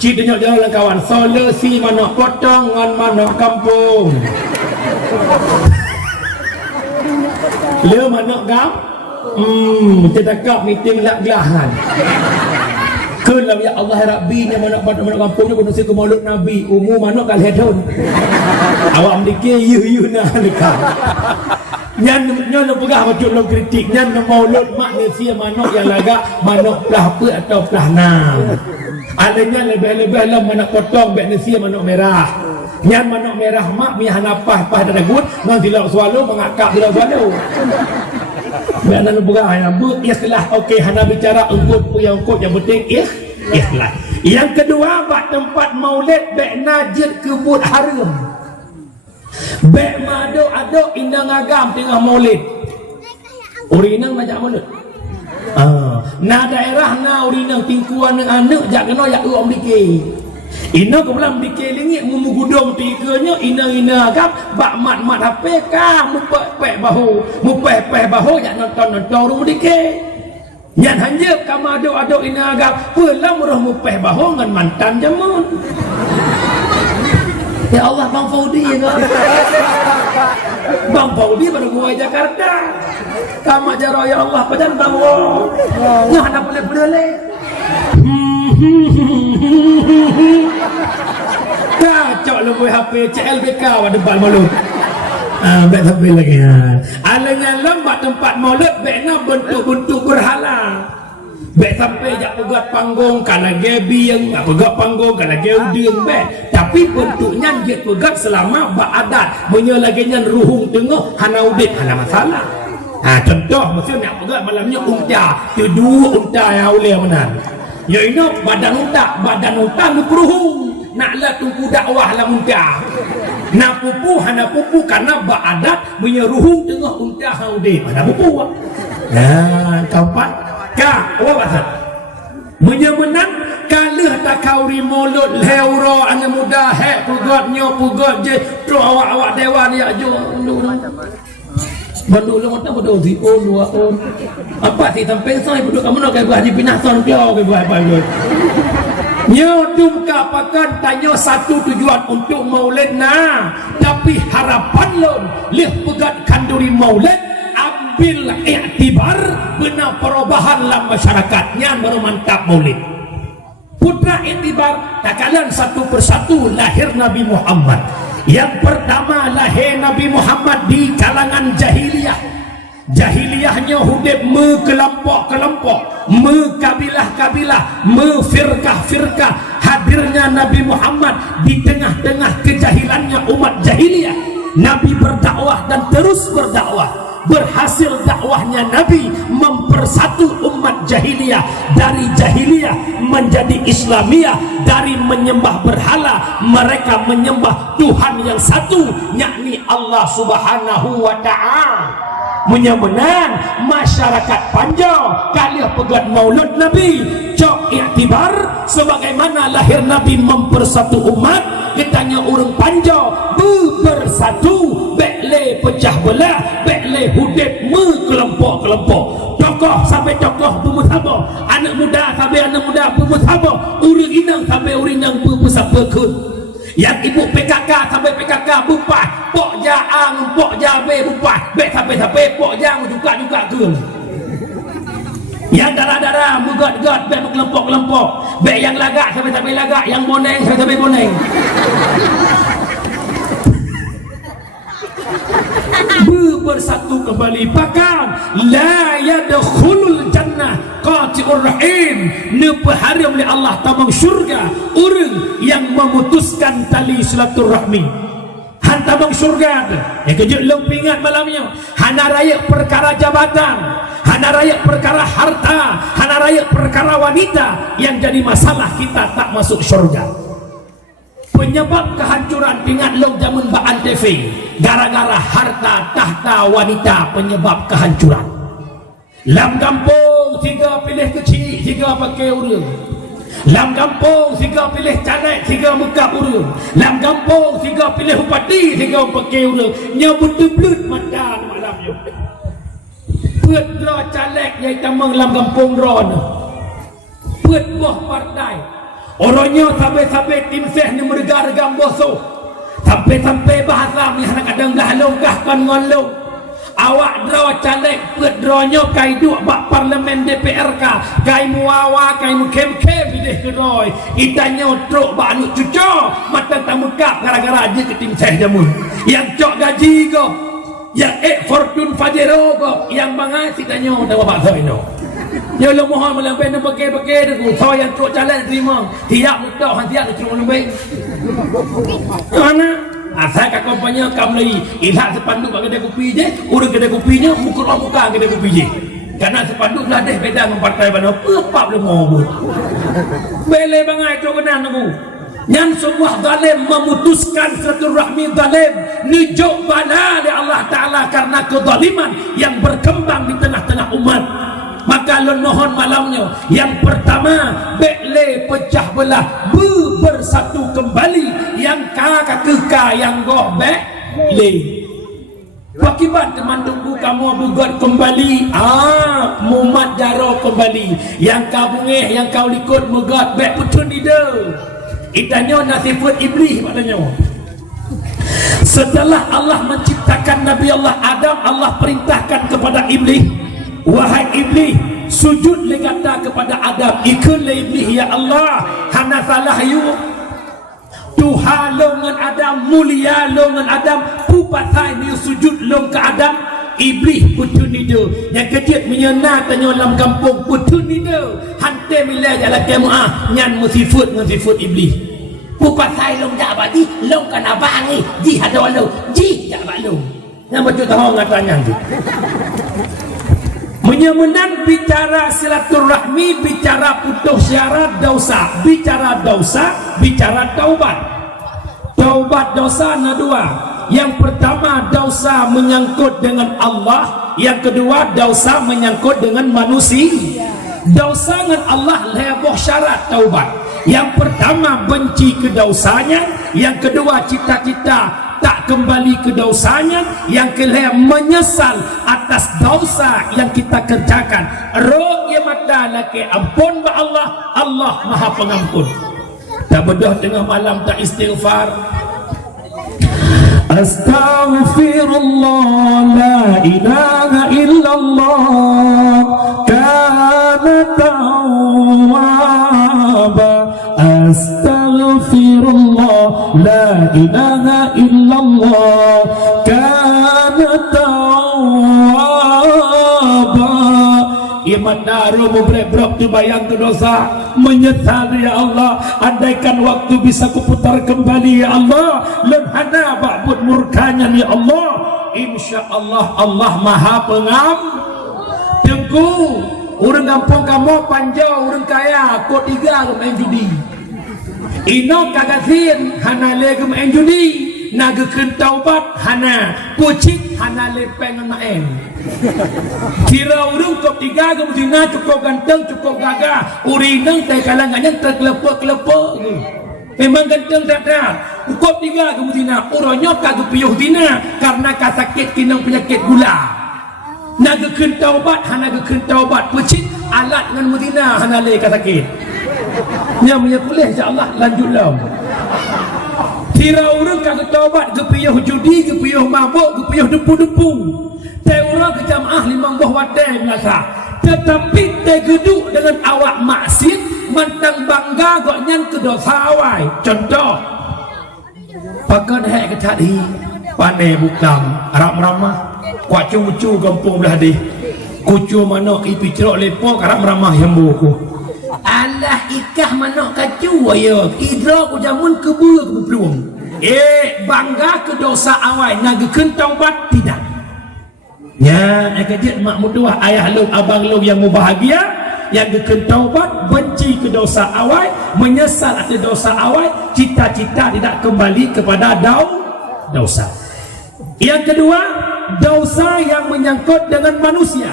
Cik tengok jalan kawan solusi mana potongan mana kampung. Le mana gam? Cakap meeting lak gelahan. Kelam ya Allah Rabbi nya mana kampungnya manusia ke maulud Nabi umum mana kal hedon. Awak mendikir you nah dekat. Nyan pegah macam lo kritik nyan maulud manusia mana yang laga mana pelah apa atau pelah nang. Adanya lebih-lebih lah mana potong manusia mana merah. Nyan mana merah mak mi hanapah pah dagut ngan silap swallow mengakak silap swallow. Biar nak pegah yang ikhlas okey hana bicara engkut yang penting ikhlas. Yang kedua bak tempat maulid bek najid kebut haram. Bek mado indang agam tengah maulid. Urinang majak maulid. Na daerah na urinang tingkuan ng anak jak kena yak uang dikir. Ina ke belam dikir lingit mumugudong tikanya ina agam bak mat HP kah mupek bahu jak nonton rumah dikir. Nyan hanjep kama aduk ina agam pelam roh mupeh bahu ngan mantan jamun. Ya Allah Bang Faudi ya. Bang Faudi pada gua Jakarta. Kama jaro ya Allah padan Bang Wo. Nya hana boleh. Kacau lu buat HP CLBK pada depan malu. Baik sampai lagi. Alanya lambat tempat maulid baiknya bentuk-bentuk berhala. Baik sampai jak pegat panggung kana gebieng, pegat panggung kana geudeng baik. Tapi bentuknya dia pegat selama beradat. Menyelaginya ruhung tengah hana udit hana masalah. Contoh maksudnya nak pegat malamnya unta, kedua unta yang boleh benar. Ya ini badan unta lu peruhung. Naklah tunggu dakwah lah unta. Nak pupu hana pupu karena beradat menyeruhung tengah unta haudih. Mana pupu? Keempat. Apa maksud? Menyamenang kalah tak kauri mulut leuro ane muda pugot je tu awak dewan ya jo bandu lu mata bodoh si on dua on apa sih sampai sai bodoh kamu nak buat di pinason kau ke buat apa je nyodum kapakan tanya satu tujuan untuk maulid nah tapi harapan lo lih pegat kanduri maulid ambil iktibar benar perubahan dalam masyarakatnya baru mantap maulid putra iktibar takalan satu persatu lahir Nabi Muhammad. Yang pertama lahir Nabi Muhammad di kalangan jahiliyah. Jahiliyahnya hidup kelompok-kelompok, kabilah-kabilah, firqah-firqah. Hadirnya Nabi Muhammad di tengah-tengah kejahilannya umat jahiliyah. Nabi berdakwah dan terus berdakwah. berhasil dakwahnya Nabi mempersatu umat jahiliyah dari jahiliyah menjadi Islamiyah, dari menyembah berhala mereka menyembah Tuhan yang satu, yakni Allah Subhanahu wa Ta'ala. Menyemenang masyarakat Panjang kalian pegat maulud Nabi cok iktibar sebagaimana lahir Nabi mempersatu umat. Kitanya orang Panjang bersatu, bekle pecah belah, bekle hudib kelompok-kelompok, tokoh sampai tokoh bermusabah, anak muda sampai anak muda bermusabah, urang inang sampai urang inang bersabakun. Yang ibu PKK sampai PKK bupah, pok jaang, pok jabe bupah, bek sampai pok jang juga ke. Yang darah-darah bugat-gat bek berkelompok-kelompok, bek yang lagak sampai lagak, yang boneng sampai boneng. Bersatu kembali, pakan la yadkhulul jannah qati'ur rahim, nepaharim oleh Allah tamang syurga orang yang memutuskan tali silaturahmi. Hantamang syurga yang kejut lempingat malamnya hana raya perkara jabatan, hana raya perkara harta, hana raya perkara wanita yang jadi masalah kita tak masuk syurga. Penyebab kehancuran ingat lo zaman Baan TV gara-gara harta tahta wanita penyebab kehancuran. Lam kampung tiga pilih kecil, tiga pakai urang. Lam kampung tiga pilih caleg, tiga muka urang. Lam kampung tiga pilih bupati, tiga pakai urang. Nyabut deblut mata malamnya. Pet dra caleg yang tamang lam kampung ron. Pet buah partai. Orangnya sampai-sampai tim seh ni merega-rega bosok. Sampai-sampai bahasa ni kadang gahlong kahkan ngolong. Awak draw caleg pet drawnya kai duk bak parlemen DPRK, kai muawa, kai mukem-kem bideh keroi. Itanya truk bak anu cuco, mata tamukap gara-gara aja ke tim seh jamun. Yang cok gaji ko, yang fortune fajero ko, yang bangai sitanya dah bak soino. Ya Allah mohon melambai nak pakai-pakai tu. Tahu yang truk jalan terima. Tiap mudah hantiak tu truk melambai. Mana? Asal kat kompanya kam lagi. Ilhak sepanduk kat kedai kopi je. Urang kedai kopinya muka kedai kopi je. Karena sepanduk dah ada beda dengan partai mana. Pepap dia mohon. Bele bangai truk kenang aku. Yang sebuah zalim memutuskan silaturahmi zalim, nujuk bala dari Allah Ta'ala karena kezaliman yang berkembang di tengah-tengah umat. Maka lon mohon malamnya yang pertama bekle pecah belah bersatu kembali, yang kakak keka yang goh bekle wakibat teman tunggu kamu bugat kembali mumat jaro kembali, yang kabungeh yang kau likut mugat bek putun ide itanya nasifut iblis maknanya. Setelah Allah menciptakan Nabi Allah Adam, Allah perintahkan kepada iblis, wahai iblis, sujud legata kepada Adam. Ikut le iblis, ya Allah, hana salah you. Tuhan lo ngan Adam, mulia lo ngan Adam, pupatai ni sujud lo ke Adam. Iblis putun dia yang kejut menyena tanya dalam kampung putun dia hantar bila jalan kemuah nyan musifut iblis. Pupatai lo tak bagi lo kan abang ni ji ada lo ji tak balo. Yang betul tahu ngatanya tu. Menyemenang bicara silaturahmi, bicara putus syarat dosa, bicara dosa, bicara taubat. Taubat dosa ada dua. Yang pertama dosa menyangkut dengan Allah, yang kedua dosa menyangkut dengan manusia. Dosa dengan Allah lebih syarat taubat. Yang pertama benci ke dosanya, yang kedua cita-cita tak kembali ke dosanya, yang kelima menyesal atas dosa yang kita kerjakan. Roh ya mata laki ampun ba Allah, Allah Maha Pengampun. Tak bedah tengah malam tak istighfar. Astaghfirullah la ilaha illallah kana tawwaba. Astaghfirullah la ilaha illallah kana tawwaba. Iman daru membrebrok tu bayang tu dosa, menyesal ya Allah. Andaikan waktu bisa kuputar kembali ya Allah, lemhana ba'bud murkanya ya Allah. insya-Allah Allah Maha Tengku urang kampung kamu panjau urang kaya kod 3 main judi. Ino kagasin hana legem main judi. Nagakeun taubat hana kucing hana lepeng maen. Kira urang kod 3 kemudian cukup ganteng cukup gagah. Urinang teh kalangannya terkelepek-kelepek. Memang ganteng dadah. Kod 3 kemudian urangnya kagak piyuh dina karena kasakit kinang penyakit gula. Nagakeun taubat hana gakeun taubat kucing alat dengan mudina hana le kasakit. Nya punya kuliah insya-Allah lanjut lah. Kira orang kagak taubat gepiyuh judi, gepiyuh mabuk, gepiyuh depu-depu. Teh orang ke jamaah 5 buah wadai biasa. Tetapi teh geduk dengan awak maksiat mentang bangga gok nyan ke dosa awai. Contoh. Pakan hek ke tadi pandai bukang Arab ramah. Kuat cucu kampung belah di. Kucu manok ipi cerok lepo Arab ramah yang buku. Allah ikah manok kacu ayo idra ku jamun kebu peluang bangga ke dosa awal nagakeun taubat tidak nya ekajit mak mutuah ayah lu abang lu yang mau bahagia yang gakeun taubat benci ke dosa awal menyesal atas dosa awal cita-cita tidak kembali kepada dosa. Yang kedua dosa yang menyangkut dengan manusia.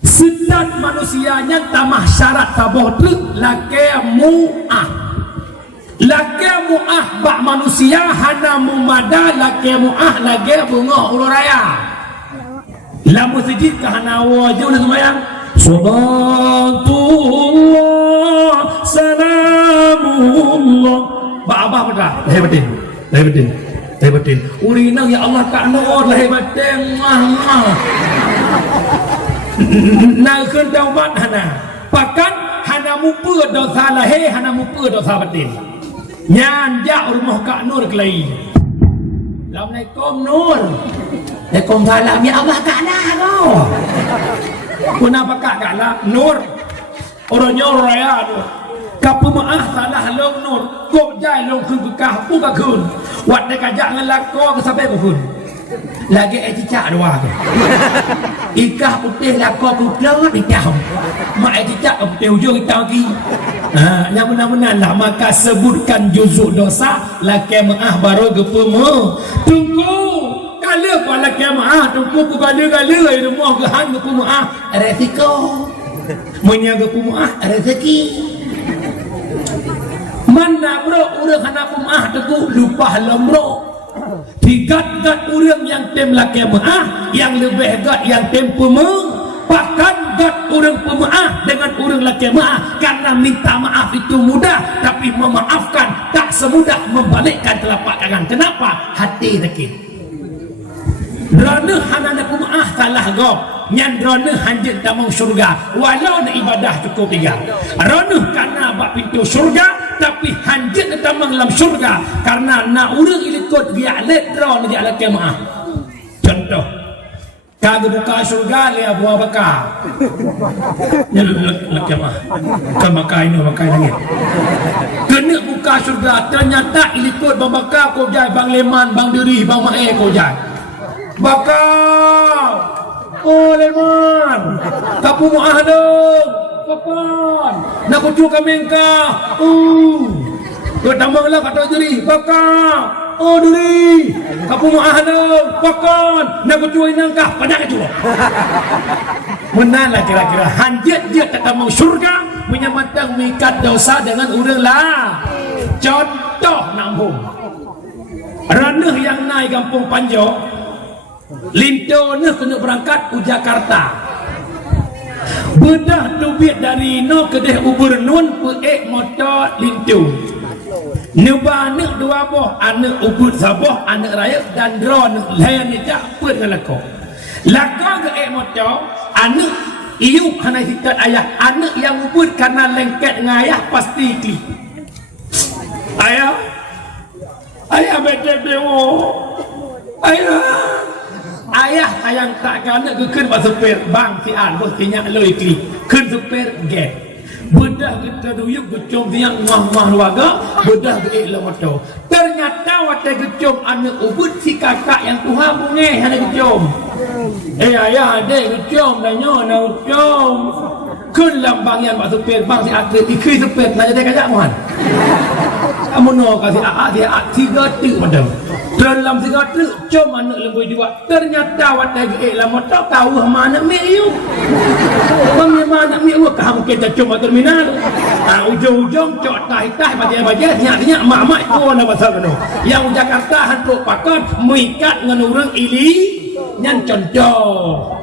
Sedat manusianya tamah syarat taboh truk lake mu'ah bak manusia hana mumada lake mu'ah lake bunga ulu raya lamu sejid ke hana wajah udah semayang salatullah salamullah ba'abah pada hebatin urinang ya Allah tak nu'ur lah hebatin nagakeun taubat hana pakan hana mupa dosa lahir hana mupa dosa batin nyan jak rumah Kak Nur kelai. Assalamualaikum Nur. Waalaikumsalam ya Allah Kak Nah kau. Kenapa Kak lah Nur orangnya orang raya tu kapu maah salah long Nur kok jai long kun kekah pu kakun wat dekat jak ngelako ke sampai pun lagi cicak dua ke ikah putih lako putih ikah mak cicak putih hujung kita lagi yang benar-benar lah maka sebutkan juzuk dosa laki maah baru gepemu tunggu kala ku laki maah tunggu ku kala rumah gehan gepu maah resiko menyaga gepu maah rezeki mana bro urang hana maah teguh lupa lembro tigat-gat urang yang tem laki maah yang lebih gat yang tem pemeng bahkan gat urang pemaaf dengan urang laki maaf karena minta maaf itu mudah tapi memaafkan tak semudah membalikkan telapak tangan. Kenapa? Hati sakit drone hanana pemaaf salah gop nyan drone hanjit tamang surga walau na ibadah cukup 3 drone karena bak pintu surga tapi hanjit tamang dalam surga karena na urang ilikut dia let drone dia laki maaf. Contoh kagak buka surga le Abu Bakar nyelek mah kan makai ni makai langit kena buka surga ternyata ilikut Bang Bakar kau jai Bang Leman Bang Diri Bang Mae kau jai Bakar oh Leman kapu muah dong kapan nak kucu kami engkau kau tambahlah kata Diri Bakar oh Duri, kapu mau ahadong, pakon, nak kucuai nangkah, pada kecua. Menalah kira-kira hanjat dia tak mau surga, menyamantang mengikat dosa dengan urang lah. Contoh nambung, ranah yang naik kampung Panjo, linto nah kena berangkat ke Jakarta. Bedah duit dari no kedeh ubur nun peek motor linto. Nuba anak 2 boh, anak ubud saboh, anak raya dan drone layan ni tak pun dengan lako. Lako ke motor, anak iu hana hitat ayah, anak yang ubud karena lengket dengan ayah pasti klik. Ayah betul dewo. Ayah sayang tak anak ke kun pak supir bang si an bos tinyak loi klik. Kun supir get. bedah kita duyuk gecom tiang mah warga bedah geik lemoto ternyata wate gecom anak ubud si kakak yang Tuhan bunge hana gecom ayah adek gecom dah nyonya gecom kun lambang yang bak sepet bang si atlet ikui sepet nak jadi kajak muan kamu no kasih dia tiga tu macam dalam tiga tu com anak lembui dua ternyata wate geik lemoto tahu mana miu mana miu kamu kita cuma terminal ujung-ujung cok tai-tai bagian-bagian nyak-nyak mak-mak itu nak pasal kena yang Jakarta hantuk pakat mengikat dengan orang ili nyan contoh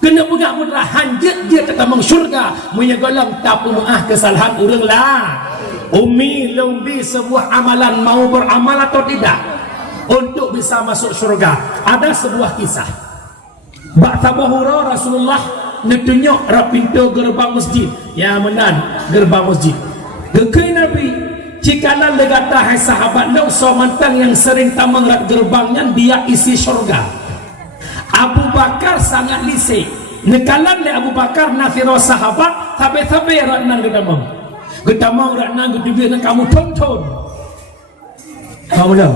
kena pegang mudah hanjit dia ketemu syurga menyegolam tak pemaaf kesalahan orang lah umi lumbi sebuah amalan mau beramal atau tidak untuk bisa masuk syurga ada sebuah kisah Ba'tabahura Rasulullah netunjuk pintu gerbang masjid ya menan gerbang masjid dekai Nabi cikalan legata hai sahabat lau somantang yang sering tamang rat gerbangnya dia isi syurga Abu Bakar sangat lise nekalan le Abu Bakar nasiro sahabat sampai-sampai ratnan gedamang ratnan gedubir kamu tonton kamu dah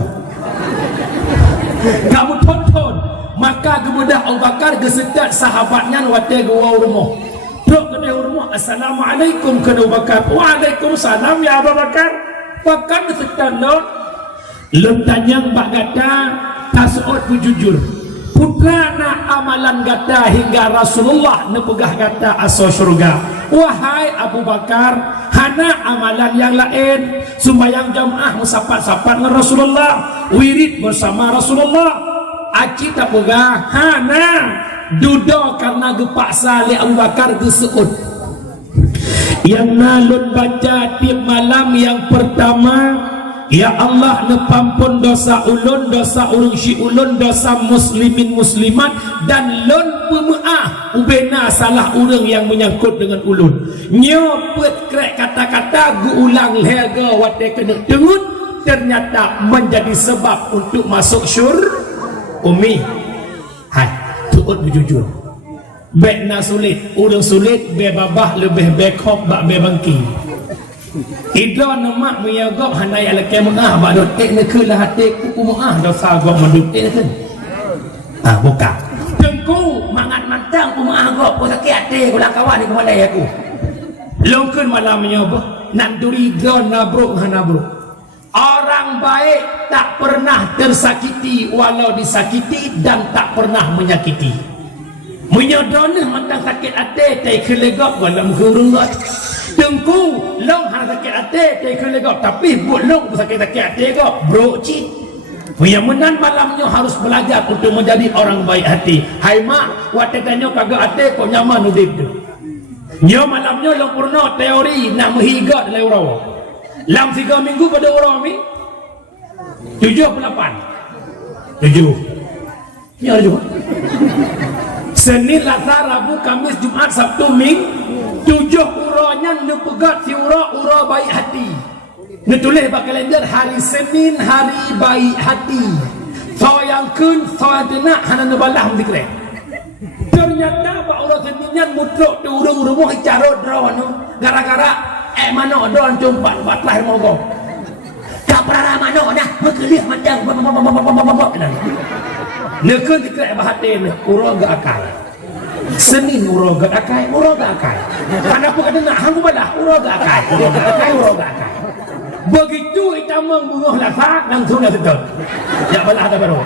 kamu tonton maka kemudian Abu Bakar gesetat sahabatnya wate gua rumah terus kena rumah assalamualaikum kena Abu Bakar waalaikumsalam ya Abu Bakar Bakar gesetat lo tanya mbak gata tasut jujur putrana amalan gata hingga Rasulullah nepegah gata aso syurga wahai Abu Bakar hana amalan yang lain sembahyang jamaah musapat-sapat dengan Rasulullah wirid bersama Rasulullah Aci tak pegah hana duduk karena gepaksa li Abu Bakar geseut yang nalun baca tiap malam yang pertama ya Allah nepampun dosa ulun si ulun dosa muslimin muslimat dan lun pemaaf ubena salah urang yang menyangkut dengan ulun nyopet krek kata-kata guulang lega wate kena dengut ternyata menjadi sebab untuk masuk syurga Umi hai tuut jujur bekna sulit urang sulit be babah lebih bekok bak be bangki ida nemak meyagop hanai alake mengah bak dotek nekelah hati ku mengah dosa gop mendutek neken buka tengku mangat mantang ku mengah gop ku sakit hati ku kawan ni kemalai aku longkeun malam menyobah nak duriga nabruk hanabruk orang baik tak pernah tersakiti walau disakiti dan tak pernah menyakiti menyodonah mentang sakit hati tak kelegap dalam hurungat tengku long hang sakit hati tak kelegap tapi buat long sakit-sakit hati kau bro cik yang menan malamnya harus belajar untuk menjadi orang baik hati hai mak waktu tanya kagak hati kau nyaman hidup tu nyo malamnya long purna teori nak menghigat dalam rawa lam 3 minggu pada orang ni 7/8 ni ada juga Senin, Selasa, Rabu, Kamis, Jumaat, Sabtu, Minggu 7 uranya nepegat si ura baik hati netulis bak kalender hari Senin hari baik hati so yang kun so yang tenak hana nebalah mendikre ternyata bak ura Seninnya mutluk tu urung-urung carut draw gara-gara mana don jumpa batlah mogok tak pernah mana dah berkelih macam nekeun dikira bahate ne urang gak akai Senin urang gak akai karena apa kena nak hang balah urang gak akai begitu itamang bunuh lafak langsung dah tetap ya balah dah baru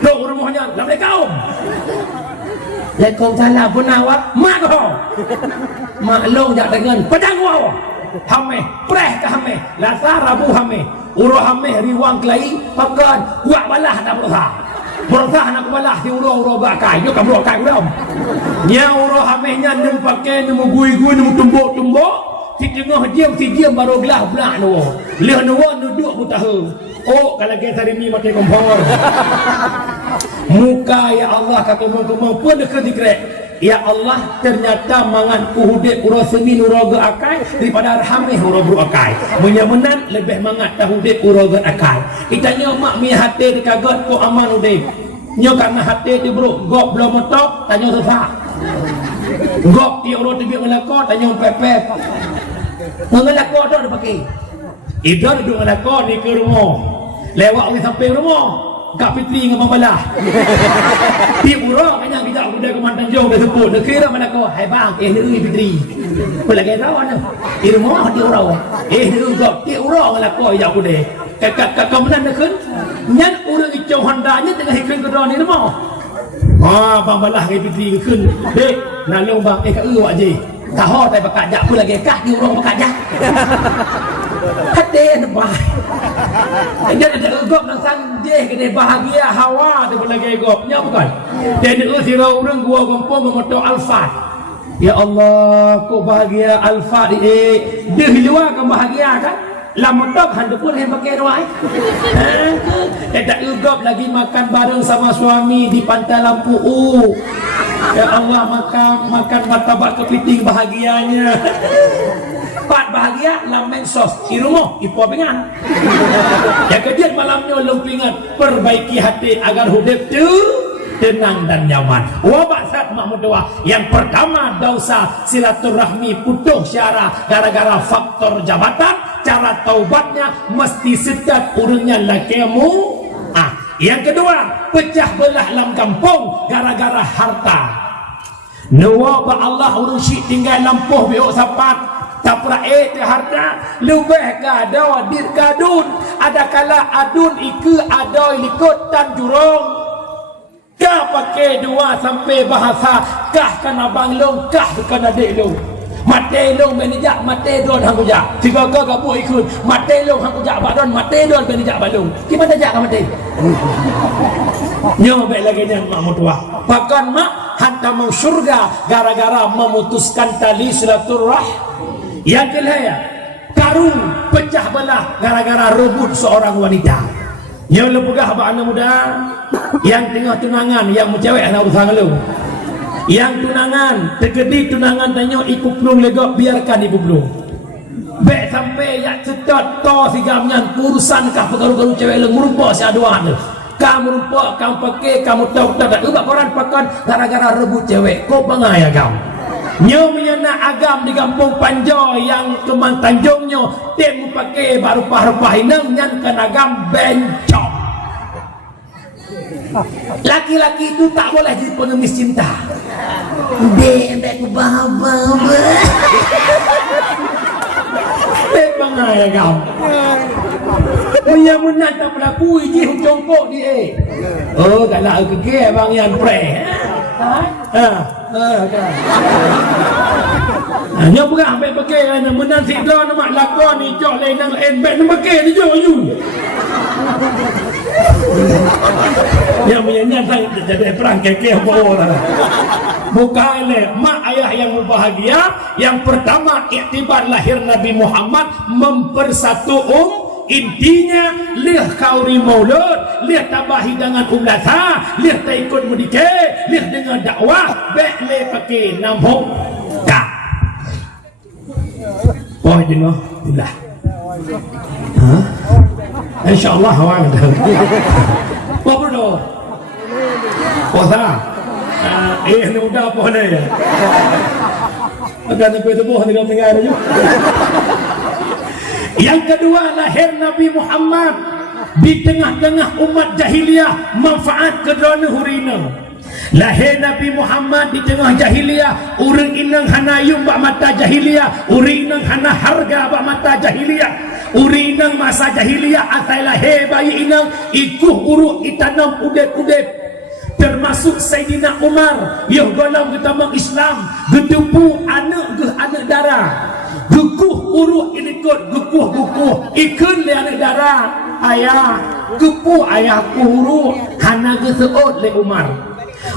dok rumahnya lamai kaum Waalaikumsalam punawak mak kau maklum jak dengan pedang wau hame preh ke hame Lasa Rabu hame uro hame riwang kelai pakan kuat balah nak berusaha nak balah di uro bakai yo kam bakai belum nya uro hame nya nem pakai nem gui-gui nem tumbuk-tumbuk si diam baru gelah belak no leh no duduk mutahe oh kalau kita hari ni mati kompor muka ya Allah kata mengkemang pun dekat dikrek ya Allah ternyata mangan kuhudek uro Senin uro ge akai daripada arhameh uro bro akai menyamenan lebih mangat tahudek uro ge akai itanya mak mi hati dikagat ko aman udek nyo karena hati di bro gop belum metok tanya susah Gok dia orang tu biar ngelakor tanya pepep. Ngelakor tu ada pakai. Itu duduk ngelakor ni ke rumah. Lewat orang sampai rumah. Kak Fitri dengan Mambalah. Dia urang kan yang kita udah ke Mantan Jong dah sebut. Dia kira melakor. Hai bang, ni Fitri. Apa lagi tahu mana? Di rumah dia urang. Ni gok dia urang ngelakor ya aku deh. Kakak kemenan dah kan? Nyan urang icau Honda nya tengah ikut ke ni rumah. Bang Balah dengan Fitri ke dek, nalung bang, kat awak je. Tahu tak pakai jak pun lagi kah dia orang pakai jak. Hati nampak. Dia ada egop nang sanjeh kena bahagia hawa dia pun lagi egopnya bukan. Dia ada sirau orang gua kampung memotok Alfat. Ya Allah, kau bahagia Alfat dia luar kan bahagia kan? Lama tak hantu pun yang pakai ruang tak ugap lagi makan bareng sama suami di pantai Lampu ya Allah makan martabak kepiting bahagianya Pak bahagia lamen sos di rumah ipo pengan yang kejadian malamnya lumpingan perbaiki hati agar hidup tu tenang dan nyaman. Wabak saat Mahmud doa yang pertama dosa silaturahmi putus syarah gara-gara faktor jabatan. Cara taubatnya mesti setiap urangnya lakimu. Yang kedua pecah belah dalam kampung gara-gara harta. Nawab Allah urang syik tinggal lampuh biok sapat tak pernah harta lebih kada dir kadun ada kala adun iku ada likut tan jurong. Kah pakai dua sampai bahasa kah kena banglong kah kena deklong mate long benijak mate don hang ujak tiga ka gabu ikut mate long hang ujak badon mate don benijak balung gimana jak mate nyo be lagi nya mak mutua bahkan mak hantar mau surga gara-gara memutuskan tali silaturah yang kelaya karung pecah belah gara-gara rebut seorang wanita. Yang lepegah abang anak muda yang tengah tunangan yang mencewek anak urusan lu yang tunangan terkedi tunangan tanya ibu pelung legok biarkan ibu pelung baik sampai yang cetot to sigamnya urusan kah pergaru-garu cewek lu merupa si aduan kamu merupa kamu pakai kamu tahu tak ubah koran pakan gara-gara rebut cewek kau bangai agam nyo menyana agam di kampung Panjau yang Keman Tanjungnya temu pakai baru-baru hinang nyan kan agam bencong. Laki-laki itu tak boleh jadi pengemis cinta. Bebek bawa-bawa. Bebang agam. Punya menang tak berlaku iji jongkok dia. Oh galak ke bang yang pre. Hanya bukan ambil pakai kan menang sidra nama lakon ni jok lain nang lain bet nak pakai ni jok you. Yang menyanyian saya jadi perang kekeh bawa lah. Bukan le mak ayah yang berbahagia. Yang pertama iktibar lahir Nabi Muhammad mempersatu intinya lihat kauri maulud lihat tambah hidangan umlata lihat tak ikut mudike lihat dengan dakwah baik le pakai nampung kak oh jenuh bila insyaAllah awal apa bro posa ni udah apa ni akan aku sebuah ni kau tinggal aja. Yang kedua lahir Nabi Muhammad di tengah-tengah umat jahiliyah manfaat kedona hurina. Lahir Nabi Muhammad di tengah jahiliyah urang inang hanayum bak mata jahiliyah urinang hana harga bak mata jahiliyah urinang masa jahiliyah asal lahir bayi inang ikuh uruk itanam udep-udep termasuk Sayyidina Umar yang dalam ketamang Islam getupu anak darah gukuh uruk inikut gukuh ikun le anak darah ayah gukuh ayah uruk hana geseot le Umar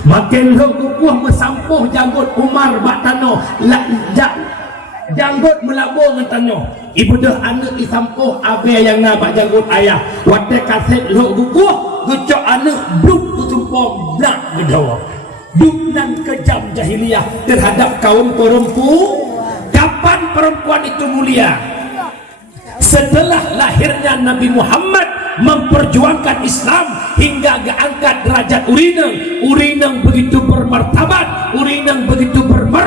makin lo gukuh mesampuh janggut Umar bak tano janggut melabur dengan tano ibu dah anak disampuh abe yang nak bak janggut ayah watek kaset lo gukuh gucok anak bluk tumpah blak gedawa duknan kejam jahiliyah terhadap kaum perempuan. Kapan perempuan itu mulia? Setelah lahirnya Nabi Muhammad memperjuangkan Islam hingga angkat derajat urinang begitu bermartabat, urinang begitu bermartabat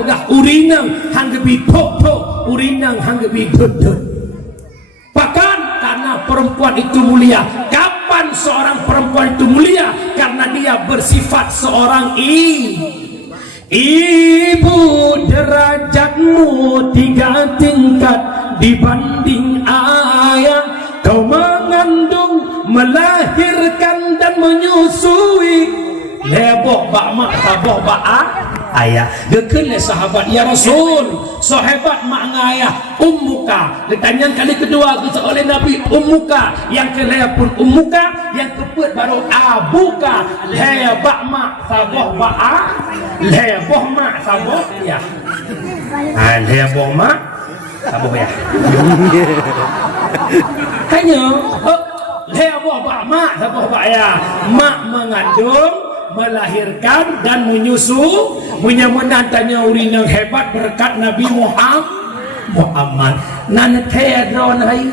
pedah urinang hanggebi tok urinang hanggebi dut. Bahkan karena perempuan itu mulia. Kapan seorang perempuan itu mulia? Karena dia bersifat seorang ibu. Derajatmu 3 tingkat dibanding ayah. Kau mengandung, melahirkan dan menyusui. Leboh bak mak taboh bak ayah. Dekun le sahabat ya Rasul, sahabat mak ngayah ummuka. Pertanyaan kali kedua kita oleh Nabi ummuka, yang kelaya pun ummuka, yang keput baru abuka. Lebak mak taboh bak leboh mak taboh ya. Leboh mak taboh ya. Hanya leboh bak mak taboh bak ya. Mak mengandung, melahirkan dan menyusu, menantanya urin yang hebat berkat Nabi Muhammad. Nan kedron hai